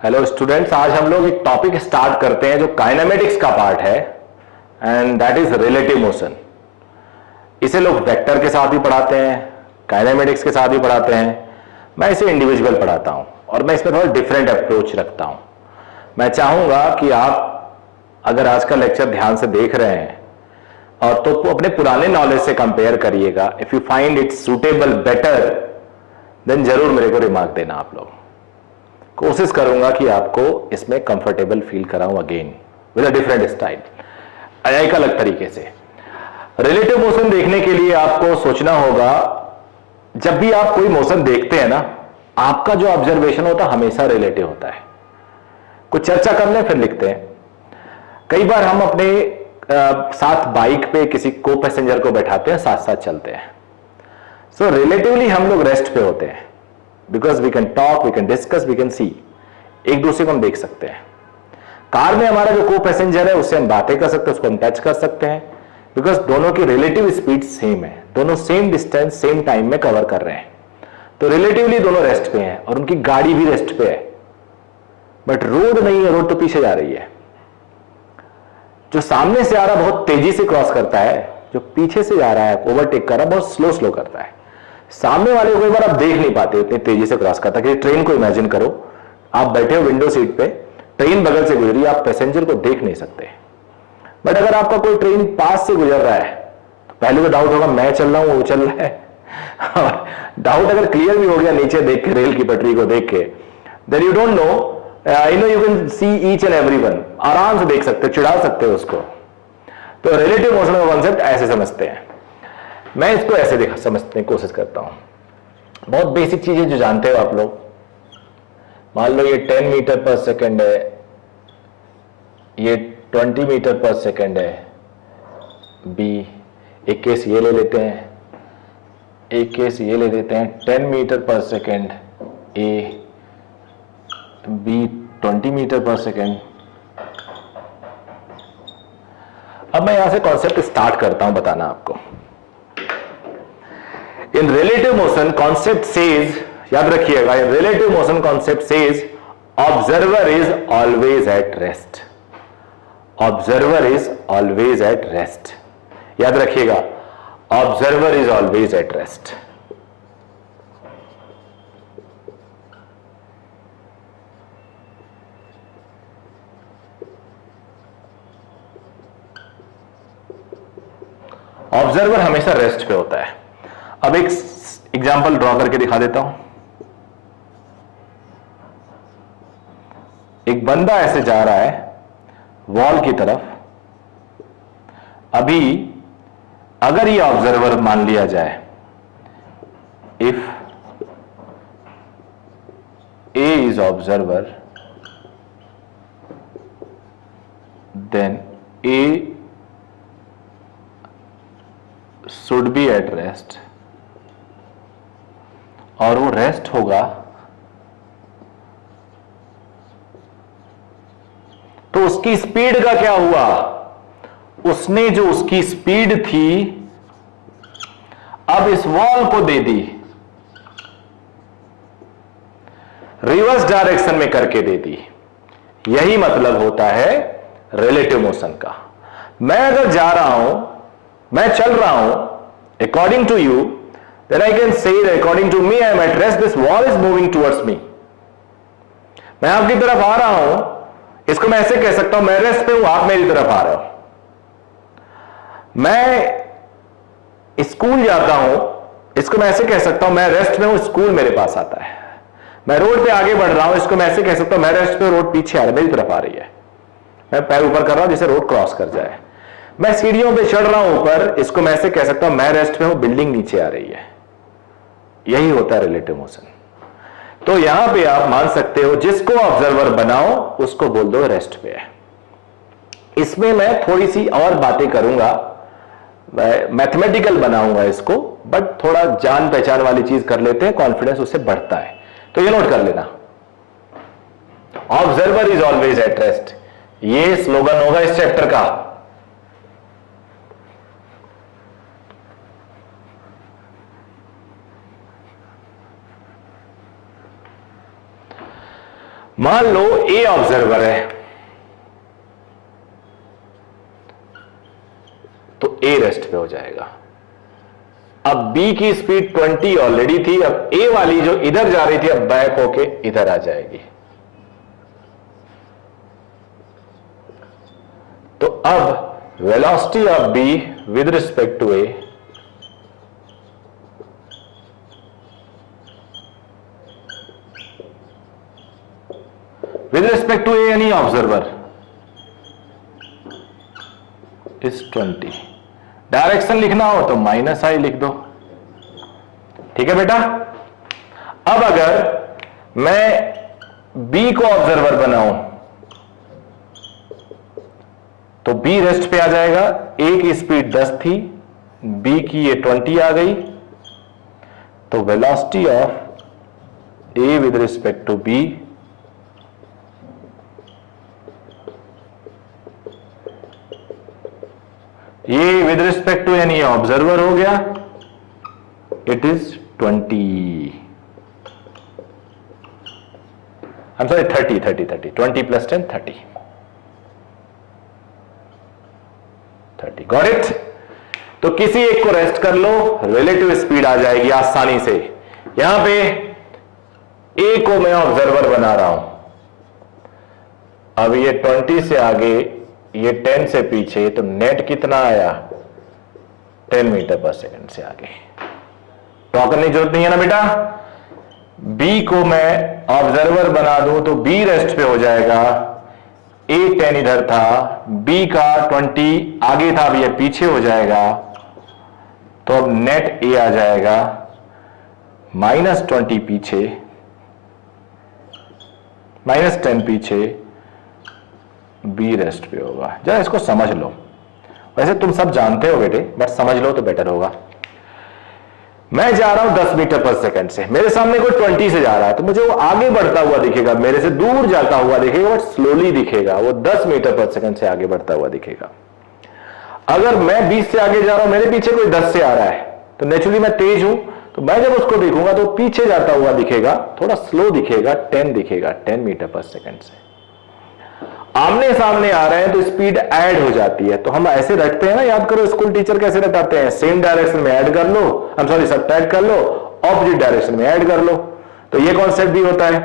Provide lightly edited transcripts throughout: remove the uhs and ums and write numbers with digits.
Hello students, आज हम लोग एक टॉपिक स्टार्ट करते हैं जो काइनेमेटिक्स का पार्ट है and that is relative motion. इसे लोग वेक्टर के साथ भी पढ़ाते हैं, काइनेमेटिक्स के साथ भी पढ़ाते हैं। मैं इसे इंडिविजुअल पढ़ाता हूं और मैं इसमें थोड़ा डिफरेंट अप्रोच रखता हूं। मैं चाहूंगा कि आप अगर आज का लेक्चर ध्यान से देख रहे हैं और तो अपने पुराने नॉलेज से कंपेयर करिएगा। If you find it suitable better than जरूर मेरे को रिमार्क देना। आप लोग कोशिश करूंगा कि आपको इसमें कंफर्टेबल फील कराऊं again with a different style, एक अलग तरीके से। रिलेटिव मोशन देखने के लिए आपको सोचना होगा, जब भी आप कोई मोशन देखते हैं ना, आपका जो ऑब्जर्वेशन होता है हमेशा रिलेटिव होता है। कुछ चर्चा कर लें फिर लिखते हैं। कई बार हम अपने साथ बाइक पे किसी को पैसेंजर को बैठाते हैं, साथ साथ चलते हैं। सो रिलेटिवली हम लोग रेस्ट पे होते हैं because we can talk, we can discuss, we can see. एक दूसरे को हम देख सकते हैं। कार में हमारा जो को पैसेंजर है उससे हम बातें कर सकते हैं, उसको हम टच कर सकते हैं बिकॉज दोनों की रिलेटिव स्पीड सेम है, दोनों सेम डिस्टेंस सेम टाइम में कवर कर रहे हैं। तो रिलेटिवली दोनों रेस्ट पे हैं और उनकी गाड़ी भी रेस्ट पे है। बट रोड नहीं है, रोड तो पीछे जा रही है। जो सामने से आ रहा बहुत तेजी से क्रॉस करता है, जो पीछे से जा रहा है ओवरटेक कर रहा है बहुत स्लो स्लो करता है। सामने वाले को एक बार आप देख नहीं पाते, इतनी तेजी से क्रॉस करता है। कि ट्रेन को इमेजिन करो, आप बैठे हो विंडो सीट पे, ट्रेन बगल से गुजरी, आप पैसेंजर को देख नहीं सकते। बट अगर आपका कोई ट्रेन पास से गुजर रहा है तो पहले तो डाउट होगा मैं चल रहा हूं वो चल रहा है। और डाउट अगर क्लियर भी हो गया नीचे देख के, रेल की पटरी को देख के, then you don't know, you can see each and everyone, आराम से देख सकते हो, चिढ़ा सकते हो उसको। तो रिलेटिव मोशन का कॉन्सेप्ट ऐसे समझते हैं। मैं इसको ऐसे समझने की कोशिश करता हूं। बहुत बेसिक चीजें जो जानते हो आप लोग। मान लो ये 10 मीटर पर सेकेंड है, ये 20 मीटर पर सेकेंड है, बी। एक केस ये ले लेते हैं, एक केस ये ले लेते हैं, 10 मीटर पर सेकेंड ए, बी 20 मीटर पर सेकेंड। अब मैं यहां से कॉन्सेप्ट स्टार्ट करता हूं बताना आपको। In relative motion concept says, याद रखिएगा, in relative motion concept says observer is always at rest. Observer is always at rest. याद रखिएगा, observer is always at rest. Observer हमेशा रेस्ट पे होता है। अब एक एग्जांपल ड्रॉ करके दिखा देता हूं। एक बंदा ऐसे जा रहा है वॉल की तरफ। अभी अगर ये ऑब्जर्वर मान लिया जाए, if A is observer then A should be at rest, और वो रेस्ट होगा, तो उसकी स्पीड का क्या हुआ? उसने जो उसकी स्पीड थी अब इस वॉल को दे दी, रिवर्स डायरेक्शन में करके दे दी। यही मतलब होता है रिलेटिव मोशन का। मैं अगर जा रहा हूं, मैं चल रहा हूं according to you, then I can say that according to me I am at rest, this wall is moving towards me. मैं आपकी तरफ आ रहा हूं, इसको मैं ऐसे कह सकता हूं मैं रेस्ट पे हूं, आप मेरी तरफ आ रहे हो। मैं स्कूल जाता हूं, इसको मैं ऐसे कह सकता हूं मैं रेस्ट में हूं, स्कूल मेरे पास आता है। मैं रोड पे आगे बढ़ रहा हूं, इसको मैं ऐसे कह सकता हूं मैं रेस्ट पे, रोड पीछे आ रहा है, मेरी तरफ आ रही है। मैं पैर ऊपर कर रहा हूं जिसे रोड क्रॉस कर जाए। मैं सीढ़ियों पे चढ़ रहा हूं ऊपर, इसको मैं ऐसे कह सकता हूं मैं रेस्ट में हूं, बिल्डिंग नीचे आ रही है। यही होता है रिलेटिव मोशन। तो यहां पे आप मान सकते हो जिसको ऑब्जर्वर बनाओ उसको बोल दो रेस्ट पे है। इसमें मैं थोड़ी सी और बातें करूंगा, मैथमेटिकल बनाऊंगा इसको, बट थोड़ा जान पहचान वाली चीज कर लेते हैं, कॉन्फिडेंस उससे बढ़ता है। तो ये नोट कर लेना, observer is always at rest. ये स्लोगन होगा इस चैप्टर का। मान लो ए ऑब्जर्वर है, तो ए रेस्ट पे हो जाएगा। अब बी की स्पीड 20 ऑलरेडी थी, अब ए वाली जो इधर जा रही थी अब बैक होके इधर आ जाएगी। तो अब velocity of B with respect to A with respect to A any observer is 20। Direction लिखना हो तो -i लिख दो। ठीक है बेटा। अब अगर मैं बी को ऑब्जर्वर बनाऊं तो बी रेस्ट पे आ जाएगा। ए की स्पीड 10 थी, बी की ये 20 आ गई, तो velocity of A with respect to B ये with respect to any observer हो गया, it is 20। I'm sorry, 30, 20 plus 10, 30 got it. तो किसी एक को रेस्ट कर लो, रिलेटिव स्पीड आ जाएगी आसानी से। यहां पे ए को मैं ऑब्जर्वर बना रहा हूं, अब ये 20 से आगे, ये 10 से पीछे, तो नेट कितना आया 10 मीटर पर सेकंड से आगे। ड्रॉ करने की जरूरत नहीं है ना बेटा। बी को मैं ऑब्जर्वर बना दूं तो बी रेस्ट पे हो जाएगा। ए 10 इधर था, बी का 20 आगे था, अब ये पीछे हो जाएगा, तो अब नेट ए आ जाएगा -20 पीछे, -10 पीछे, बी रेस्ट पे होगा। जरा इसको समझ लो, वैसे तुम सब जानते हो बेटे, बट समझ लो तो बेटर होगा। मैं जा रहा हूं 10 मीटर पर सेकंड से, मेरे सामने कोई 20 से जा रहा है, तो मुझे वो आगे बढ़ता हुआ दिखेगा, मेरे से दूर जाता हुआ दिखेगा, बट स्लोली दिखेगा, वो 10 मीटर पर सेकंड से आगे बढ़ता हुआ दिखेगा। अगर मैं 20 से आगे जा रहा हूं, मेरे पीछे कोई 10 से आ रहा है, तो नेचुरली मैं तेज हूं, तो मैं जब उसको देखूंगा तो पीछे जाता हुआ दिखेगा, थोड़ा स्लो दिखेगा, 10 दिखेगा, 10 मीटर पर सेकंड से। आमने सामने आ रहे हैं तो स्पीड ऐड हो जाती है, तो हम ऐसे रखते हैं ना, याद करो स्कूल टीचर कैसे रटाते हैं, सेम डायरेक्शन में ऐड कर लो, आई एम सॉरी सब्ट्रैक्ट कर लो, ऑपोजिट डायरेक्शन में ऐड कर लो, तो ये कॉन्सेप्ट भी होता है।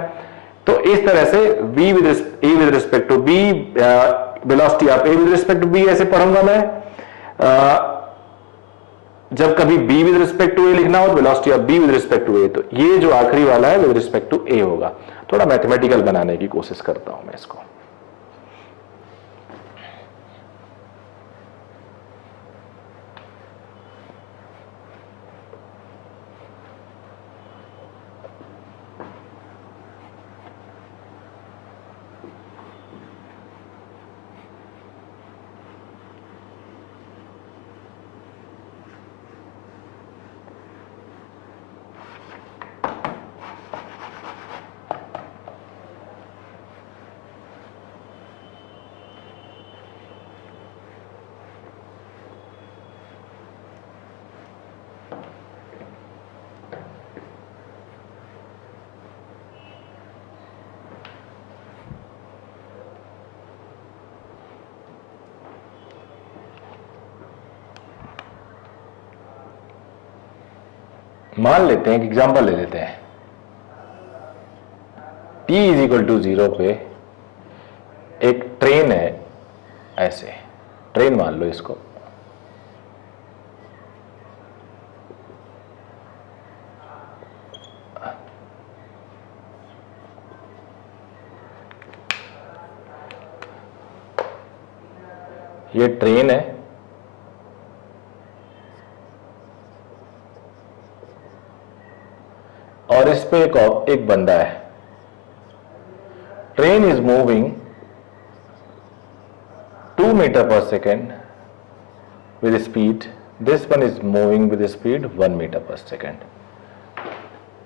तो इस तरह से B with A with respect to B, velocity of A with respect to B ऐसे पढ़ूंगा मैं। जब कभी B with respect to A लिखना हो तो velocity of B with respect to A, तो ये जो आखिरी वाला है विद रिस्पेक्ट टू ए होगा। थोड़ा मैथमेटिकल बनाने की कोशिश करता हूं मैं इसको। मान लेते हैं, एक एग्जांपल ले लेते हैं। t = 0 पे एक ट्रेन है, ऐसे ट्रेन मान लो इसको, ये ट्रेन है, और इस पे एक बंदा है। ट्रेन इज मूविंग 2 मीटर पर second with speed. This one is moving with speed 1 meter per second.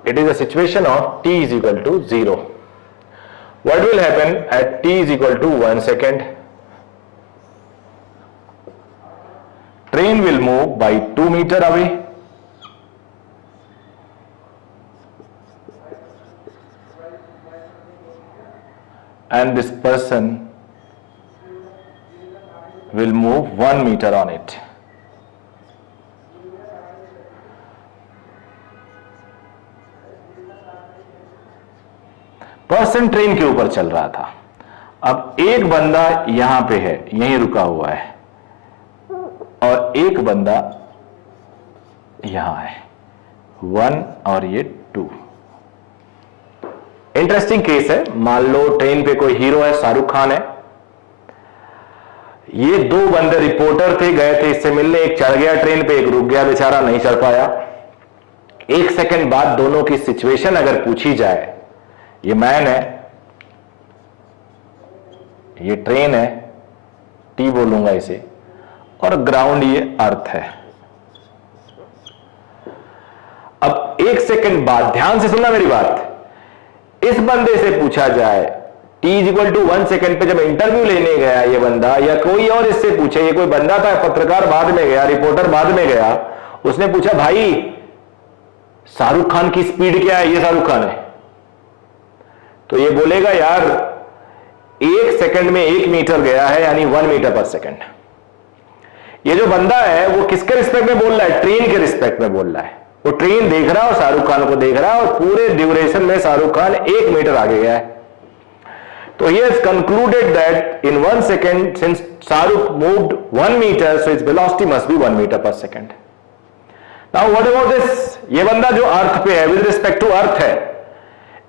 It is a situation of t is equal to 0. What will happen at t is equal to 1 second? Train will move by 2 meter away. and this person will move 1 meter on it. Person train के ऊपर चल रहा था। अब एक बंदा यहां पे है, यहीं रुका हुआ है, और एक बंदा यहां है, 1 और ये 2। इंटरेस्टिंग केस है। मान लो ट्रेन पे कोई हीरो है, शाहरुख खान है, ये 2 बंदे रिपोर्टर थे, गए थे इससे मिलने, एक चढ़ गया ट्रेन पे, एक रुक गया बेचारा, नहीं चढ़ पाया। 1 सेकंड बाद दोनों की सिचुएशन अगर पूछी जाए, ये मैन है, ये ट्रेन है, टी बोलूंगा इसे, और ग्राउंड ये अर्थ है। अब 1 सेकंड बाद ध्यान से सुनना मेरी बात, इस बंदे से पूछा जाए t = 1 सेकंड पे जब इंटरव्यू लेने गया ये बंदा, या कोई और इससे पूछे, ये कोई बंदा था पत्रकार बाद में गया, रिपोर्टर बाद में गया, उसने पूछा भाई शाहरुख खान की स्पीड क्या है, ये शाहरुख खान है, तो ये बोलेगा यार 1 सेकंड में 1 मीटर गया है, यानी 1 मीटर पर सेकंड। ये जो बंदा है वो किसके रिस्पेक्ट में बोल रहा है? ट्रेन के रिस्पेक्ट में बोल रहा है। वो ट्रेन देख रहा है और शाहरुख खान को देख रहा है, और पूरे ड्यूरेशन में शाहरुख खान 1 मीटर आगे गया है। तो he has concluded that in 1 second, since Shahrukh moved 1 meter, so its velocity must be 1 meter per second. Now what about this? ये बंदा जो अर्थ पे है, with respect to अर्थ है,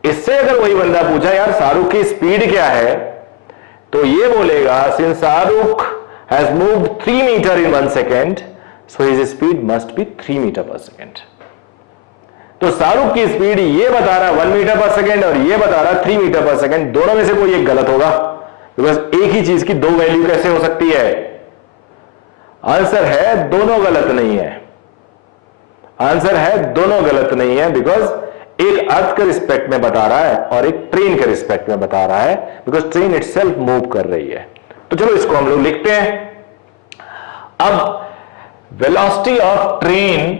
इससे अगर वही बंदा पूछा यार शाहरुख की स्पीड क्या है, तो ये बोलेगा since Shahrukh has moved 3 meter in 1 second, so his speed must be 3 meter per second. तो शाहरुख की स्पीड ये बता रहा है 1 मीटर पर सेकेंड, और ये बता रहा है 3 मीटर पर सेकेंड। दोनों में से कोई एक गलत होगा, बिकॉज एक ही चीज की 2 वैल्यू कैसे हो सकती है? आंसर है दोनों गलत नहीं है। आंसर है दोनों गलत नहीं है, बिकॉज एक अर्थ के रिस्पेक्ट में बता रहा है और एक ट्रेन के रिस्पेक्ट में बता रहा है, बिकॉज ट्रेन इटसेल्फ मूव कर रही है। तो चलो इसको हम लोग लिखते हैं। अब velocity of train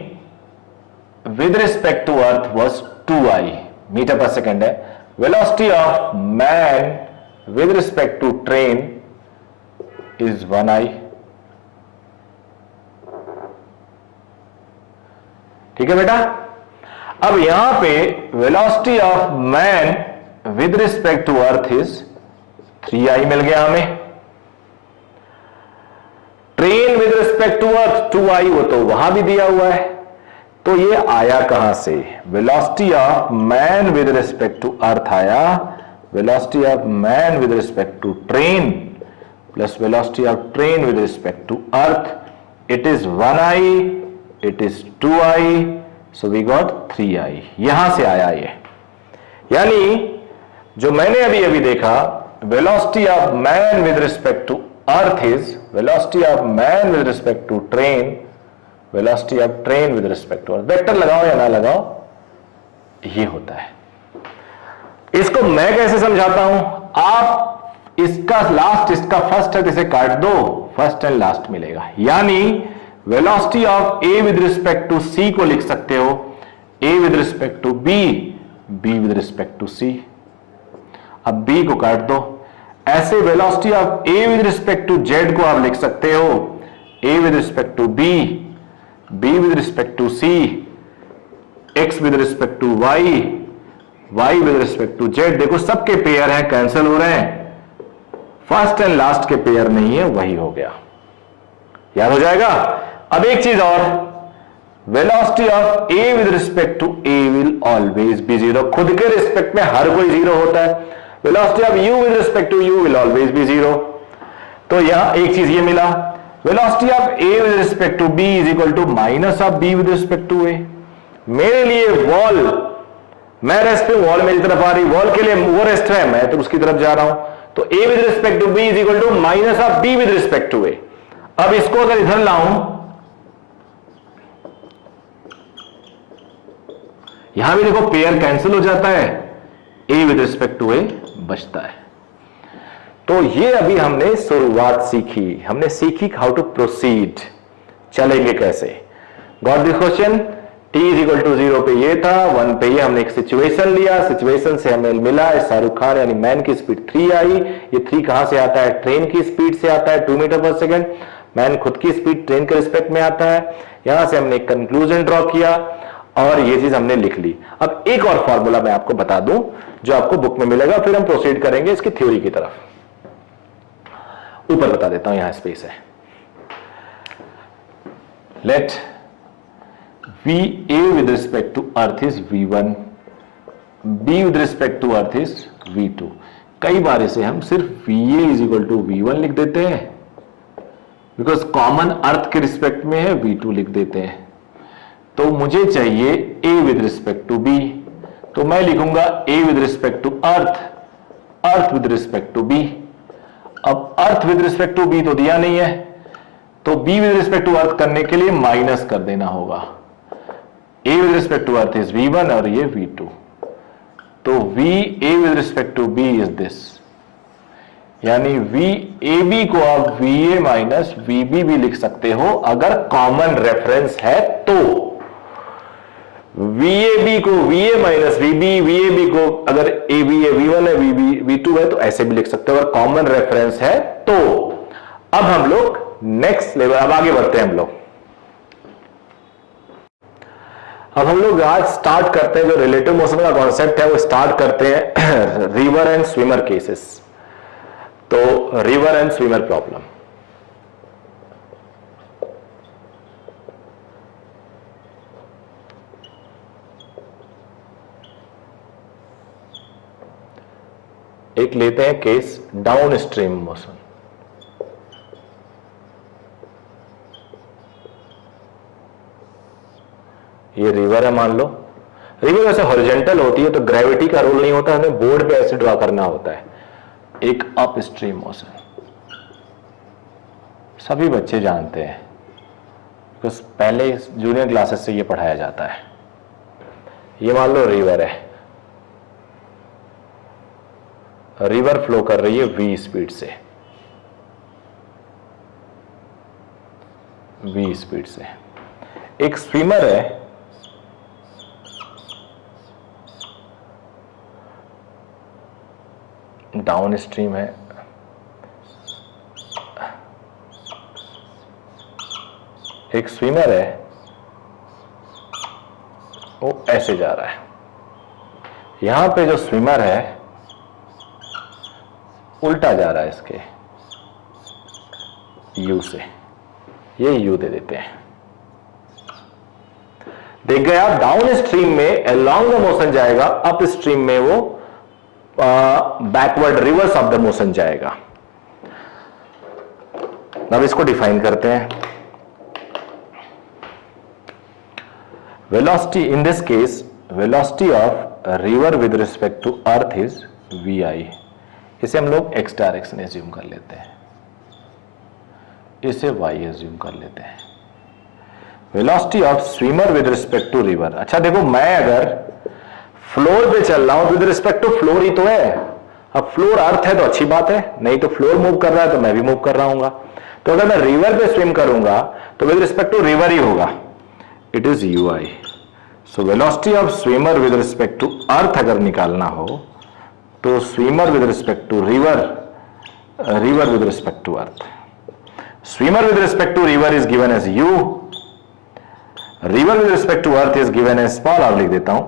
with respect to earth was 2i meter per second है। velocity of man with respect to train is 1i। ठीक है बेटा। अब यहां पे velocity of man with respect to earth is 3i मिल गया हमें। Train with respect to earth 2i, वो तो वहां भी दिया हुआ है, तो ये आया कहां से? Velocity of man with respect to earth आया, velocity of man with respect to train plus velocity of train with respect to earth, it is 1i, it is 2i, so we got 3i। यहां से आया ये, यानी जो मैंने अभी अभी देखा, velocity of man with respect to earth is velocity of man with respect to train, velocity of train with respect to earth. Vector लगाओ या ना लगाओ, ये होता है। इसको मैं कैसे समझाता हूं? आप इसका लास्ट, इसका फर्स्ट है, इसे काट दो, फर्स्ट एंड लास्ट मिलेगा। यानी velocity of A with respect to C को लिख सकते हो A with respect to B, B with respect to C. अब बी को काट दो। ऐसे velocity of A with respect to Z को आप लिख सकते हो A with respect to B, b with respect to c, x with respect to y, y with respect to z। देखो सबके पेयर हैं, कैंसिल हो रहे हैं, फर्स्ट एंड लास्ट के पेयर नहीं है, वही हो गया। याद हो जाएगा। अब एक चीज और, velocity of a with respect to a will always be 0। खुद के रिस्पेक्ट में हर कोई 0 होता है। Velocity of u with respect to u will always be 0। तो यहां एक चीज ये मिला, velocity of a with respect to b is equal to minus of b with respect to a। मेरे लिए वॉल, मैं रेस्ट पे, वॉल मेरी तरफ आ रही, वॉल के लिए वो रेस्ट है, मैं तो उसकी तरफ जा रहा हूं, तो a with respect to b is equal to minus of b with respect to a। अब इसको अगर इधर लाऊं, यहां भी देखो पेयर कैंसिल हो जाता है, a with respect to a बचता है। तो ये अभी हमने शुरुआत सीखी, हमने सीखी हाउ टू प्रोसीड, चलेंगे कैसे। Got this question? t is equal to 0 पे ये था, 1 पे ये, हमने एक सिचुएशन लिया, सिचुएशन से हमें मिला है शाहरुख खान यानी मैन की स्पीड 3 आई। ये 3 कहां से आता है? ट्रेन की स्पीड से आता है 2 मीटर पर सेकेंड। मैन खुद की स्पीड ट्रेन के रिस्पेक्ट में आता है। यहां से हमने एक कंक्लूजन ड्रॉ किया और ये चीज हमने लिख ली। अब एक और फॉर्मूला मैं आपको बता दूं जो आपको बुक में मिलेगा, फिर हम प्रोसीड करेंगे इसकी थ्योरी की तरफ। ऊपर बता देता हूं, यहां स्पेस है। Let VA with respect to earth is V1, B with respect to earth is V2। कई बार इसे हम सिर्फ VA is equal to V1 लिख देते हैं, बिकॉज कॉमन अर्थ के रिस्पेक्ट में है, V2 लिख देते हैं। तो मुझे चाहिए A with respect to B, तो मैं लिखूंगा A with respect to earth, earth with respect to B। अब earth with respect to B तो दिया नहीं है, तो B with respect to earth करने के लिए माइनस कर देना होगा। A with respect to earth is V1 और ये V2, तो VA with respect to B is this, यानी VAB को आप VA माइनस VB भी लिख सकते हो अगर कॉमन रेफरेंस है तो। VAB को VA माइनस VB, VAB को अगर AB है V1 है VB V2 है तो ऐसे भी लिख सकते हो अगर कॉमन रेफरेंस है तो। अब हम लोग नेक्स्ट लेवल, अब आगे बढ़ते हैं हम लोग। अब हम लोग आज स्टार्ट करते हैं जो रिलेटिव मोशन का कॉन्सेप्ट है वो स्टार्ट करते हैं रिवर एंड स्विमर केसेस। तो रिवर एंड स्विमर प्रॉब्लम, एक लेते हैं केस डाउन स्ट्रीम मोशन। ये रिवर है मान लो, रिवर वैसे हॉरिजॉन्टल होती है तो ग्रेविटी का रूल नहीं होता, हमें बोर्ड पे ऐसे ड्रॉ करना होता है। एक अप स्ट्रीम मोशन सभी बच्चे जानते हैं, बिकॉज पहले जूनियर क्लासेस से ये पढ़ाया जाता है। ये मान लो रिवर है, रिवर फ्लो कर रही है v स्पीड से, v स्पीड से। एक स्विमर है, डाउन स्ट्रीम है, एक स्विमर है वो ऐसे जा रहा है। यहां पे जो स्विमर है उल्टा जा रहा है इसके यू से, ये यू दे देते हैं। देख गए आप, डाउन स्ट्रीम में अलोंग द मोशन जाएगा, अप स्ट्रीम में वो backward reverse of the motion जाएगा। अब इसको डिफाइन करते हैं। Velocity in this case, velocity of river with respect to earth is VI। इसे हम लोग x डायरेक्शन एज्यूम कर लेते हैं, इसे y एज्यूम कर लेते हैं। Velocity of swimmer with respect to river. अच्छा देखो, मैं अगर फ्लोर पे चल रहा हूं विद रिस्पेक्ट टू फ्लोर ही तो है। अब फ्लोर अर्थ है तो अच्छी बात है, नहीं तो फ्लोर मूव कर रहा है तो मैं भी मूव कर रहा हूंगा। तो अगर मैं रिवर पे स्विम करूंगा तो विद रिस्पेक्ट टू रिवर ही होगा, it is UI। So velocity of swimmer with respect to earth अगर निकालना हो तो swimmer with respect to river, river with respect to earth. Swimmer with respect to river is given as U, river with respect to earth is given as small r लिख देता हूं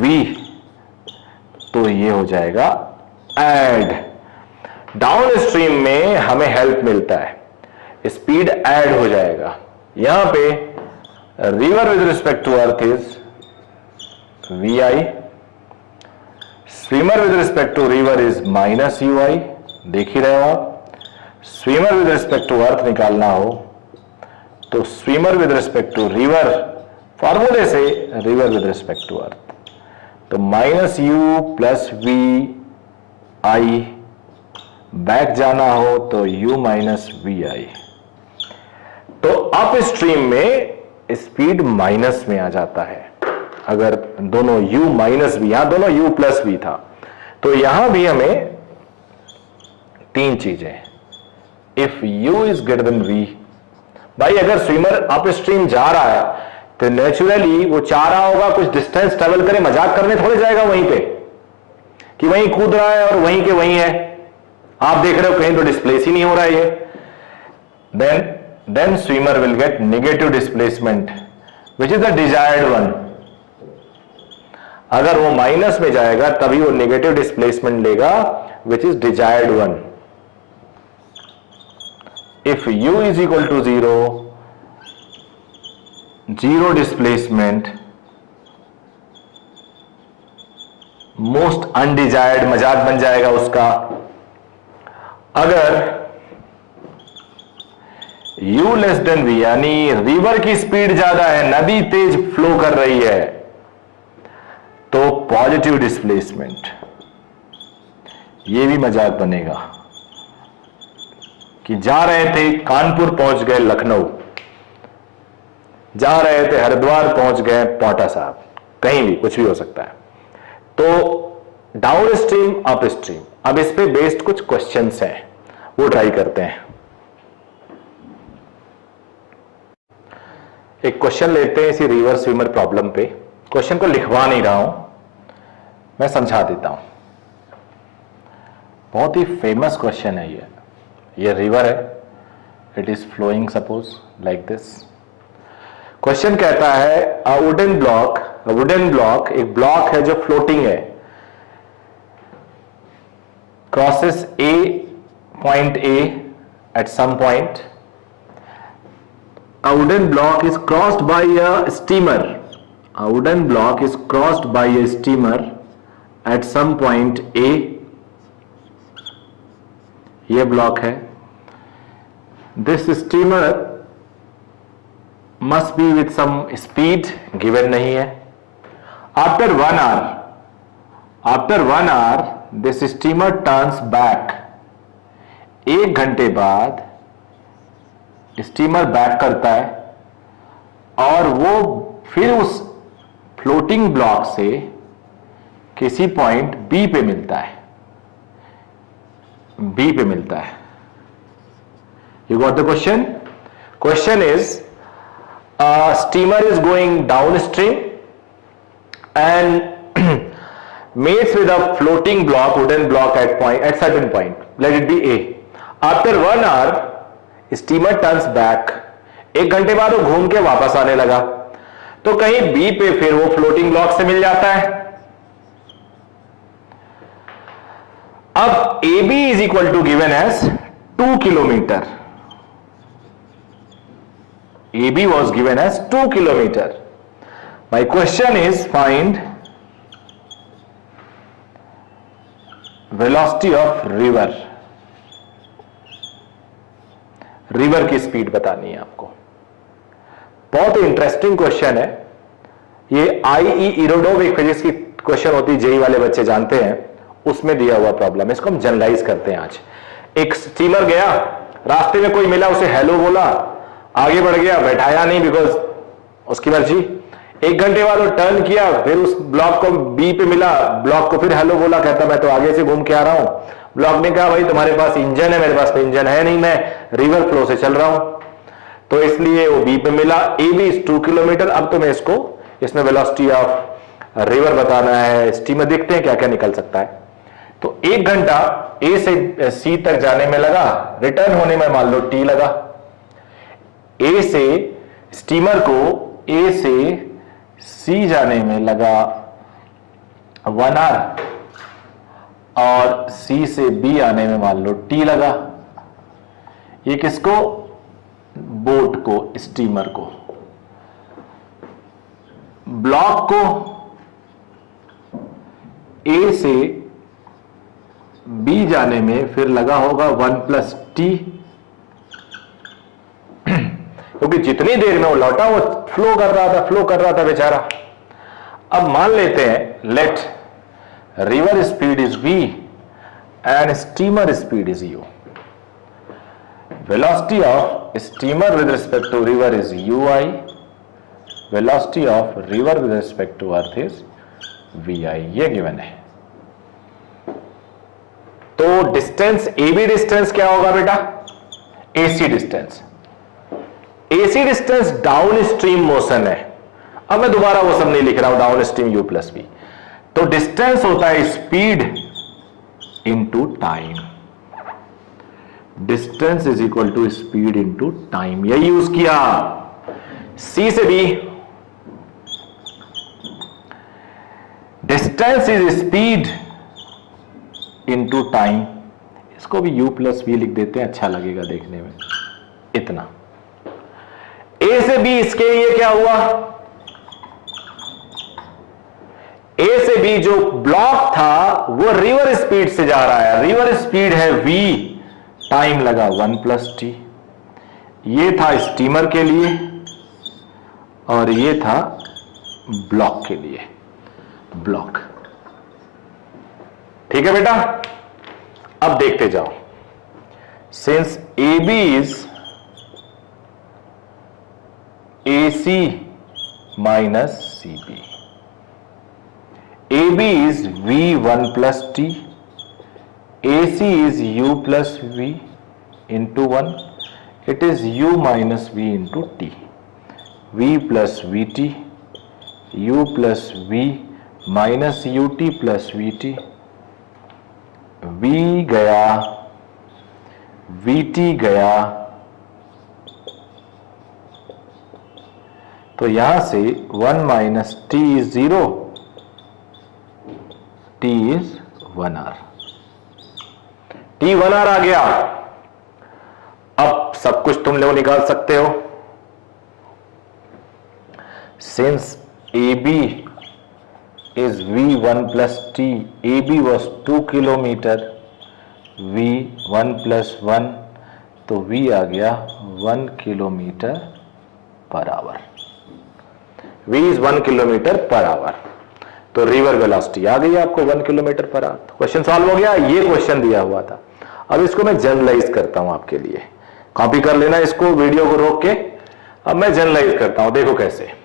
V, तो ये हो जाएगा ऐड। डाउन स्ट्रीम में हमें help मिलता है, स्पीड ऐड हो जाएगा। यहां पे river with respect to earth is VI, swimmer with respect to river is minus UI। देख ही रहे हो आप, swimmer with respect to earth निकालना हो तो swimmer with respect to river, फॉर्मूले से river with respect to earth, तो minus U plus VI। Back जाना हो तो U माइनस VI। तो अप स्ट्रीम में स्पीड माइनस में आ जाता है अगर दोनों U माइनस V, यहां दोनों U प्लस V था। तो यहां भी हमें तीन चीजें, if U is greater than V। भाई अगर स्विमर अप स्ट्रीम जा रहा है तो नेचुरली वो चाह रहा होगा कुछ डिस्टेंस ट्रेवल करे, मजाक करने थोड़े जाएगा वहीं पे कि वहीं कूद रहा है और वहीं के वहीं है। आप देख रहे हो कहीं तो डिस्प्लेस ही नहीं हो रहा है ये। Then swimmer will get negative displacement which is the desired one. अगर वो माइनस में जाएगा तभी वो नेगेटिव डिस्प्लेसमेंट लेगा which is desired one. If u is equal to 0, zero displacement, most undesired मजाक बन जाएगा उसका। अगर u लेस देन v यानी रिवर की स्पीड ज्यादा है, नदी तेज फ्लो कर रही है, तो पॉजिटिव डिस्प्लेसमेंट, ये भी मजाक बनेगा कि जा रहे थे कानपुर पहुंच गए लखनऊ, जा रहे थे हरिद्वार पहुंच गए पांवटा साहब, कहीं भी कुछ भी हो सकता है। तो डाउन स्ट्रीम अप स्ट्रीम, अब इस पे बेस्ड कुछ क्वेश्चंस हैं वो ट्राई करते हैं। एक क्वेश्चन लेते हैं इसी रिवर स्विमर प्रॉब्लम पे। क्वेश्चन को लिखवा नहीं रहा हूं, मैं समझा देता हूं। बहुत ही फेमस क्वेश्चन है ये रिवर है, it is flowing suppose like this. Question कहता है अ वुडन ब्लॉक, एक ब्लॉक है जो फ्लोटिंग है, crosses a point A at some point. A wooden block is crossed by a steamer. A wooden block is crossed by a steamer at some point A. ये block है। This steamer must be with some speed, given नहीं है। After 1 hour, this steamer turns back. 1 घंटे बाद steamer back करता है और वो फिर उस फ्लोटिंग ब्लॉक से किसी पॉइंट बी पे मिलता है, you got the question. Question is steamer is going down stream and meets with a floating block, wooden block at certain point, let it be A. After 1 hour, steamer turns back, 1 घंटे बाद वो घूम के वापस आने लगा, तो कहीं बी पे फिर वो फ्लोटिंग ब्लॉक से मिल जाता है। अब A B is equal to given as 2 kilometre, A B was given as 2 kilometre. My question is find velocity of river की स्पीड बतानी है आपको। बहुत ही इंटरेस्टिंग क्वेश्चन है ये। आईई इरोडोव एक फिजिक्स की क्वेश्चन होती है, जेई वाले बच्चे जानते हैं, उसमें दिया हुआ प्रॉब्लम। इसको हम जनरलाइज करते हैं आज। एक स्टीमर गया, रास्ते में कोई मिला, उसे हेलो बोला, आगे बढ़ गया, बैठाया नहीं बिकॉज उसकी मर्जी। 1 घंटे बाद वो टर्न किया, फिर उस ब्लॉक को बी पे मिला, ब्लॉक को फिर हेलो बोला, कहता मैं तो आगे से घूम के आ रहा हूं। ब्लॉक ने कहा भाई तुम्हारे पास इंजन है, मेरे पास तो इंजन है नहीं, मैं रिवर फ्लो से चल रहा हूं, तो इसलिए वो बी पे मिला। A B is 2 kilometre. अब तो मैं इसमें वेलोसिटी ऑफ रिवर बताना है, स्टीमर देखते हैं क्या क्या निकल सकता है। तो 1 घंटा ए से सी तक जाने में लगा, रिटर्न होने में मान लो टी लगा। ए से स्टीमर को ए से सी जाने में लगा 1 आवर और सी से बी आने में मान लो टी लगा। ये किसको? बोट को, स्टीमर को। ब्लॉक को ए से बी जाने में फिर लगा होगा 1 + t, क्योंकि जितनी देर में वो लौटा वो फ्लो कर रहा था बेचारा। अब मान लेते हैं let river speed is v and steamer speed is u। Velocity of steamer with respect to river is ui, velocity of river with respect to earth is vi। ये गिवन है। तो डिस्टेंस AB डिस्टेंस क्या होगा बेटा? AC distance. AC distance downstream motion है, अब मैं दोबारा वो सब नहीं लिख रहा हूं, downstream u plus v। तो डिस्टेंस होता है speed into time, distance is equal to speed into time, यही यूज किया। सी से B, distance is speed into time, इसको भी u प्लस वी लिख देते हैं, अच्छा लगेगा देखने में। इतना ए से बी, इसके लिए क्या हुआ, ए से बी जो ब्लॉक था वो रिवर स्पीड से जा रहा है, रिवर स्पीड है v, टाइम लगा 1 प्लस टी। ये था स्टीमर के लिए और ये था ब्लॉक के लिए, ब्लॉक। ठीक है बेटा, अब देखते जाओ। Since A B is A C minus C B, A B is V one plus T, A C is U plus V into one, it is U minus V into T, V plus V T, U plus V minus U T plus V T, V गया, V T गया, तो यहां से 1 minus T is 0, T is 1 R, T 1 R आ गया। अब सब कुछ तुम लोग निकाल सकते हो। Since A B is v1 plus t, AB was 2 kilometre, v1 plus 1, तो v आ गया 1 kilometre per hour, v is 1 kilometre per hour, तो रिवर वेलोसिटी आ गई आपको 1 kilometre per hour. Question solve हो गया, ये क्वेश्चन दिया हुआ था। अब इसको मैं जनरलाइज करता हूं आपके लिए, कॉपी कर लेना इसको, वीडियो को रोक के। अब मैं जनरलाइज करता हूं, देखो कैसे।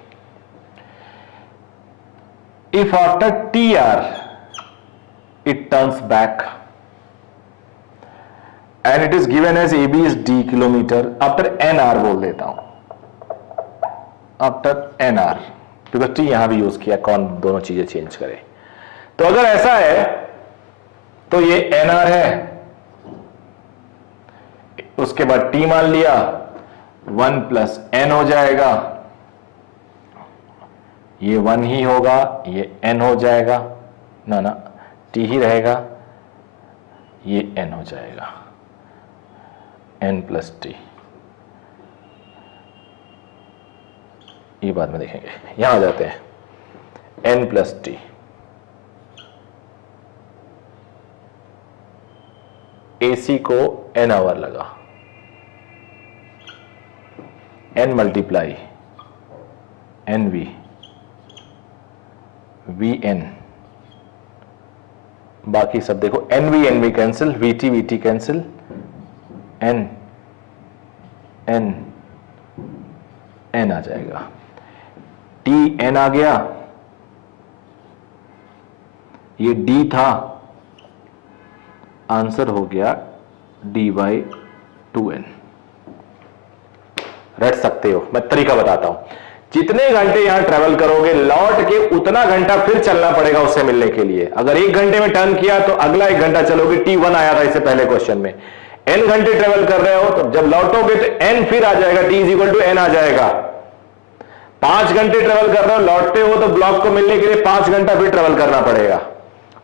If after TR it turns back and it is given as AB is D kilometre, after NR बोल देता हूं, after NR, because T यहां भी यूज किया, कौन दोनों चीजें चेंज करे। तो अगर ऐसा है तो ये NR है, उसके बाद T मान लिया, 1 प्लस N हो जाएगा, ये 1 ही होगा, ये n हो जाएगा, ना ना t ही रहेगा, ये n हो जाएगा, n प्लस टी। ये बाद में देखेंगे, यहां आ जाते हैं, n प्लस टी, AC को n आवर लगा, n मल्टीप्लाई NV, Vn, बाकी सब देखो, NV cancel, VT cancel, N आ जाएगा, TN आ गया, ये D था, आंसर हो गया D/2N। रट सकते हो, मैं तरीका बताता हूं। जितने घंटे यहां ट्रेवल करोगे, लौट के उतना घंटा फिर चलना पड़ेगा उससे मिलने के लिए। अगर 1 घंटे में टर्न किया तो अगला 1 घंटा चलोगे, T1 आया था इससे पहले क्वेश्चन में। n घंटे ट्रेवल कर रहे हो तो जब लौटोगे तो n फिर आ जाएगा, T इक्वल टू n आ जाएगा। 5 घंटे ट्रेवल कर रहे हो, लौटते हो तो ब्लॉक को मिलने के लिए 5 घंटा फिर ट्रेवल करना पड़ेगा,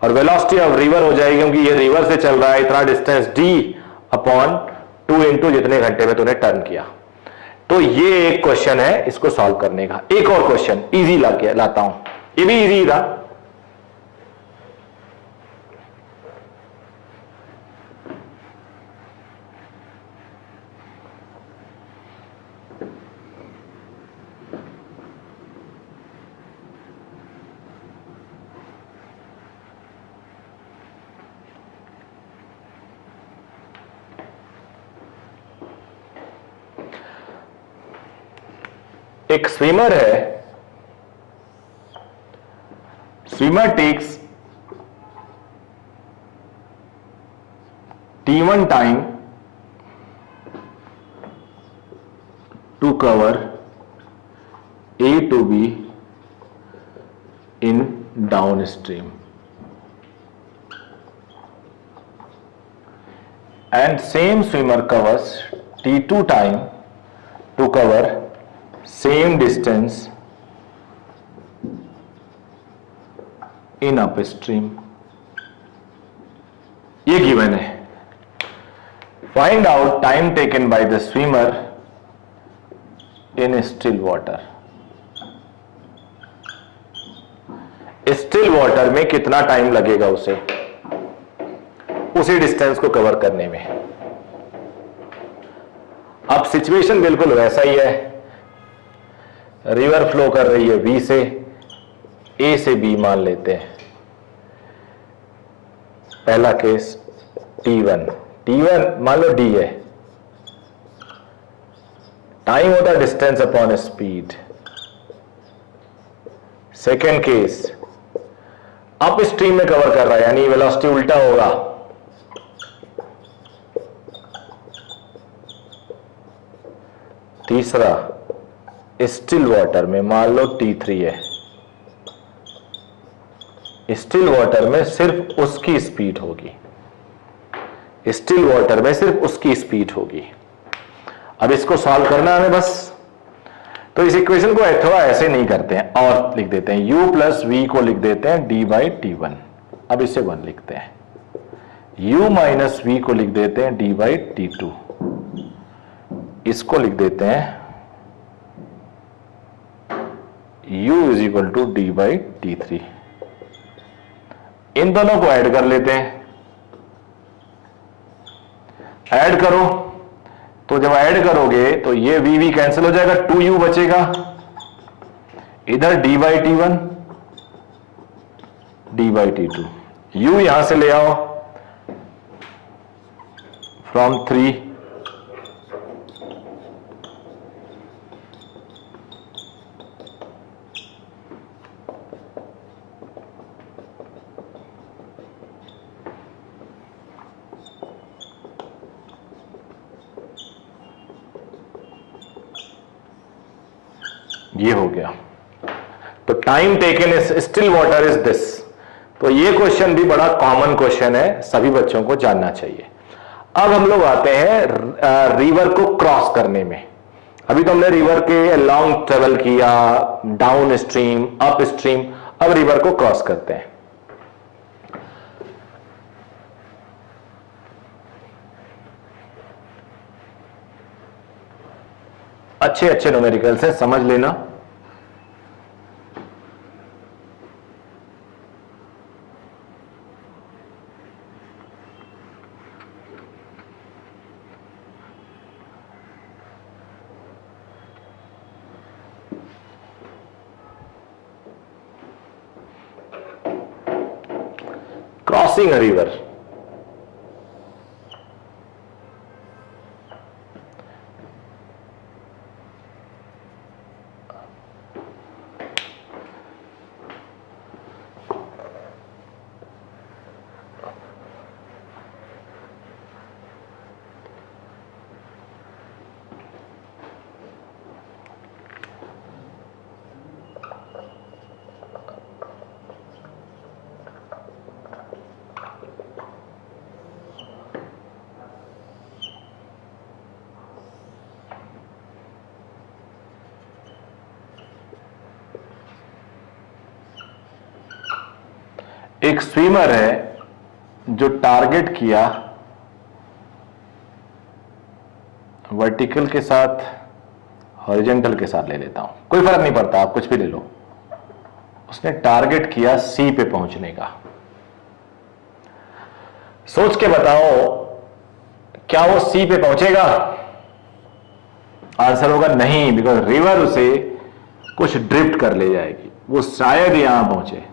और वेलोसिटी ऑफ रिवर हो जाएगी, क्योंकि ये रिवर से चल रहा है, इतना डिस्टेंस d/2 इंटू जितने घंटे में तूने टर्न किया। तो ये एक क्वेश्चन है इसको सॉल्व करने का। एक और क्वेश्चन इजी लाता हूं, ये भी इजी था। एक स्विमर है, swimmer takes T1 time to cover A to B in downstream, and same swimmer covers T2 time to cover same distance in upstream. ये given है. Find out time taken by the swimmer in still water. Still water में कितना time लगेगा उसे उसी distance को cover करने में. अब सिचुएशन बिल्कुल वैसा ही है. रिवर फ्लो कर रही है बी से, ए से बी मान लेते हैं. पहला केस T1 मान लो डी है. टाइम होता है distance upon speed. Second case up stream में कवर कर रहा है, यानी वेलोसिटी उल्टा होगा. तीसरा स्टिल वाटर में मान लो T3 है. स्टिल वाटर में सिर्फ उसकी स्पीड होगी. स्टिल वाटर में सिर्फ उसकी स्पीड होगी. अब इसको सॉल्व करना है हमें बस. तो इस इक्वेशन को अथवा ऐसे नहीं करते हैं और लिख देते हैं u प्लस वी को लिख देते हैं d बाई T1. अब इसे 1 लिखते हैं. u माइनस वी को लिख देते हैं d बाई T2. इसको लिख देते हैं u is equal to d by T3. इन दोनों को ऐड कर लेते हैं. ऐड करो तो जब ऐड करोगे तो ये v कैंसिल हो जाएगा, 2u बचेगा. इधर d by T1 d by T2. u यहां से ले आओ फ्रॉम 3. ये हो गया. तो time taken is still water is this. तो ये क्वेश्चन भी बड़ा कॉमन क्वेश्चन है, सभी बच्चों को जानना चाहिए. अब हम लोग आते हैं रिवर को क्रॉस करने में. अभी तो हमने रिवर के लॉन्ग ट्रेवल किया, डाउन स्ट्रीम, अप स्ट्रीम. अब रिवर को क्रॉस करते हैं. अच्छे अच्छे न्यूमेरिकल्स हैं, समझ लेना. Crossing a river. एक स्विमर है जो टारगेट किया वर्टिकल के साथ, हॉरिजॉन्टल के साथ ले लेता हूं, कोई फर्क नहीं पड़ता, आप कुछ भी ले लो. उसने टारगेट किया सी पे पहुंचने का. सोच के बताओ क्या वो सी पे पहुंचेगा? आंसर होगा नहीं, बिकॉज रिवर उसे कुछ ड्रिफ्ट कर ले जाएगी. वो शायद यहां पहुंचे,